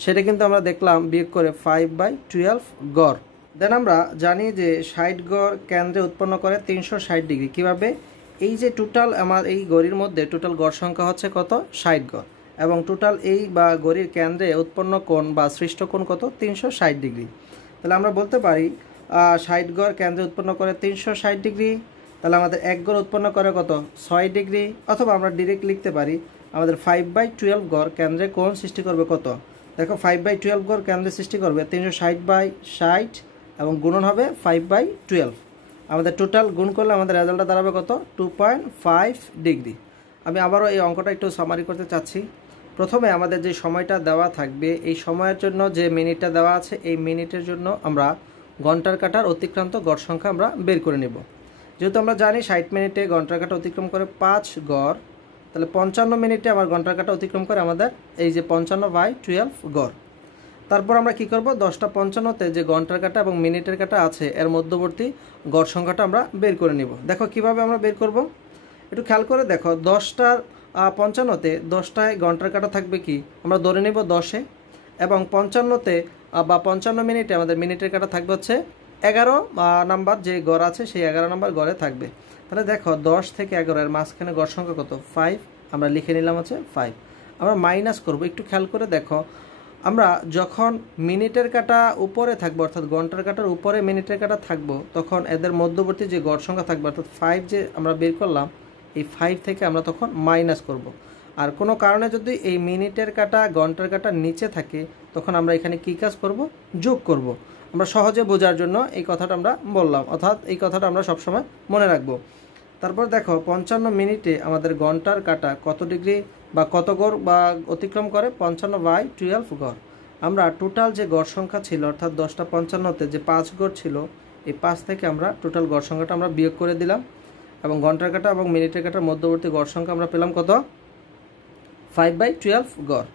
সেটা কিন্তু আমরা দেখলাম বিয়োগ করে 5/12 গড়। দেন আমরা জানি যে 60 গড় কেন্দ্রে উৎপন্ন করে 360 ডিগ্রি। কীভাবে? এই যে টোটাল আমার এই ঘড়ির মধ্যে টোটাল গড় সংখ্যা হচ্ছে কত? 60 গড়, এবং টোটাল এই বা ঘড়ির কেন্দ্রে উৎপন্ন কোণ বা সৃষ্ট কোণ কত? 360 ডিগ্রি। তাহলে আমরা বলতে পারি 60 গড় কেন্দ্রে উৎপন্ন করে 360 ডিগ্রি। তাহলে আমাদের 1 গড় উৎপন্ন করে কত? 6 ডিগ্রি। অথবা আমরা ডিরেক্ট লিখতে পারি আমাদের 5/12 গড় কেন্দ্রে কোণ সৃষ্টি করবে কত? দেখো 5/12 গড় কেন্দ্রে সৃষ্টি করবে 360/60 এবং গুণন হবে 5/12। আমাদের টোটাল গুণ করলে আমাদের রেজাল্টটা দাঁড়াবে কত? 2.5 ডিগ্রি। আমি আবারও এই অঙ্কটা একটু সামারি করতে চাচ্ছি। প্রথমে আমাদের যে সময়টা দেওয়া থাকবে এই সময়ের জন্য যে মিনিটটা দেওয়া আছে এই মিনিটের জন্য আমরা ঘন্টার কাঁটার অতিক্রান্ত গড় সংখ্যা আমরা বের করে নেব। যেহেতু আমরা জানি 60 মিনিটে ঘন্টার কাঁটা অতিক্রম করে 5 গড়, তাহলে 55 মিনিটে আমার ঘন্টার কাঁটা অতিক্রম করে আমাদের এই যে 55/12 গড়। তারপর আমরা কি করব? 10:55-তে যে ঘন্টার কাঁটা এবং মিনিটের কাঁটা আছে এর মধ্যবর্তী গড় সংখ্যাটা আমরা বের করে নিব। দেখো কিভাবে আমরা বের করব, একটু খেয়াল করে দেখো। 10:55-তে 10টায় ঘন্টার কাঁটা থাকবে কি, আমরা ধরে নিব 10-এ, এবং 55-তে বা 55 মিনিটে আমাদের মিনিটের কাঁটা থাকবে হচ্ছে 11 নাম্বার যে গড় আছে সেই 11 নাম্বার গড়ে থাকবে। তাহলে দেখো 10 থেকে 11 এর মাঝখানে গড় সংখ্যা কত? 5। আমরা লিখে নিলাম হচ্ছে 5। আমরা মাইনাস করব। একটু খেয়াল করে দেখো, আমরা যখন মিনিটের কাঁটা উপরে থাকবো অর্থাৎ ঘন্টার কাঁটার উপরে মিনিটের কাঁটা থাকবো তখন এদের মধ্যবর্তী যে গড় সংখ্যা থাকবে অর্থাৎ 5 যে আমরা বের করলাম এই 5 থেকে আমরা তখন মাইনাস করব। আর কোনো কারণে যদি এই মিনিটের কাঁটা ঘন্টার কাঁটার নিচে থাকে তখন আমরা এখানে কী কাজ করব? যোগ করব। আমরা সহজে বোঝার জন্য এই কথাটা আমরা বললাম, অর্থাৎ এই কথাটা আমরা সবসময় মনে রাখবো। তারপর দেখো 55 মিনিটে আমাদের ঘন্টার কাঁটা কত ডিগ্রি বা কত গড় বা অতিক্রম করে, 55/12 গড়। আমরা টোটাল যে গড় সংখ্যা ছিল অর্থাৎ 10টা 55তে যে 5 গড় ছিল, এই 5 থেকে আমরা টোটাল গড় সংখ্যাটা আমরা বিয়োগ করে দিলাম এবং ঘন্টার কাঁটা এবং মিনিটের কাঁটার মধ্যবর্তী গড় সংখ্যা আমরা পেলাম কত, 5/12 গড়।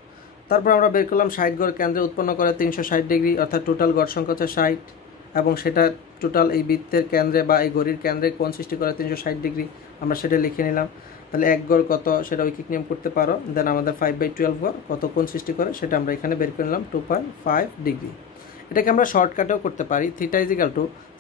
তারপর আমরা বের করলাম 60 গড় কেন্দ্রে উৎপন্ন করে 360 ডিগ্রি, অর্থাৎ টোটাল গড় সংখ্যা হচ্ছে 60 এবং সেটা টোটাল এই বৃত্তের কেন্দ্রে বা এই ঘড়ির কেন্দ্রে কোণ সৃষ্টি করে 360 ডিগ্রি, আমরা সেটা লিখে নিলাম। তাহলে 1 গড় কত সেটা ঐকিক নিয়ম করতে পারো, দেন আমাদের 5/12 গড় কত কোণ সৃষ্টি করে সেটা আমরা এখানে বের করে নিলাম 2.5 ডিগ্রি। এটাকে আমরা শর্টকাটেও করতে পারি, θ =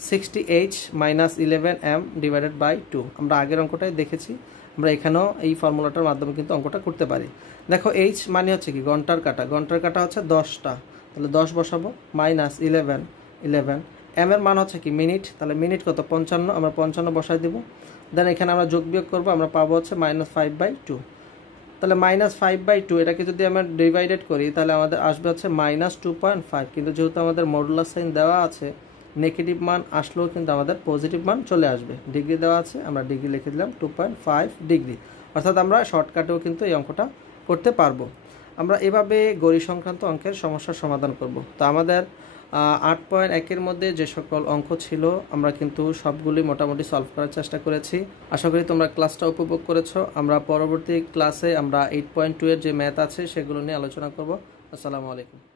60h - 11m / 2। আমরা আগের অঙ্কটাই দেখেছি, আমরা এখানেও এই ফর্মুলাটার মাধ্যমে কিন্তু অঙ্কটা করতে পারি। দেখো h মানে হচ্ছে কি ঘন্টার কাঁটা, ঘন্টার কাঁটা হচ্ছে 10টা, তাহলে 10 বসাবো, -11 11, m এর মান হচ্ছে কি মিনিট, তাহলে মিনিট কত 55, আমরা 55 বসাই দিব। দেন এখানে আমরা যোগ বিয়োগ করবো, আমরা পাবো হচ্ছে -5/2। তাহলে -5/2 এটাকে যদি আমরা ডিভাইডেড করি তাহলে আমাদের আসবে হচ্ছে -2.5, কিন্তু যেহেতু আমাদের মডুলাস সাইন দেওয়া আছে, নেগেটিভ মান আসলেও কিন্তু আমাদের পজিটিভ মান চলে আসবে। ডিগ্রি দেওয়া আছে, আমরা ডিগ্রি লিখে দিলাম 2.5 ডিগ্রি। অর্থাৎ আমরা শর্টকাটেও কিন্তু এই অঙ্কটা করতে পারবো। আমরা এভাবে গড়ি সংক্রান্ত অঙ্কের সমস্যার সমাধান করব। তো আমাদের 8.1-এর মধ্যে যে সকল অঙ্ক ছিল আমরা কিন্তু সবগুলি মোটামুটি সলভ করার চেষ্টা করেছি। আশা করি তোমরা ক্লাসটা উপভোগ করেছো। আমরা পরবর্তী ক্লাসে আমরা 8.2-এর যে ম্যাথ আছে সেগুলো নিয়ে আলোচনা করব। আসসালামু আলাইকুম।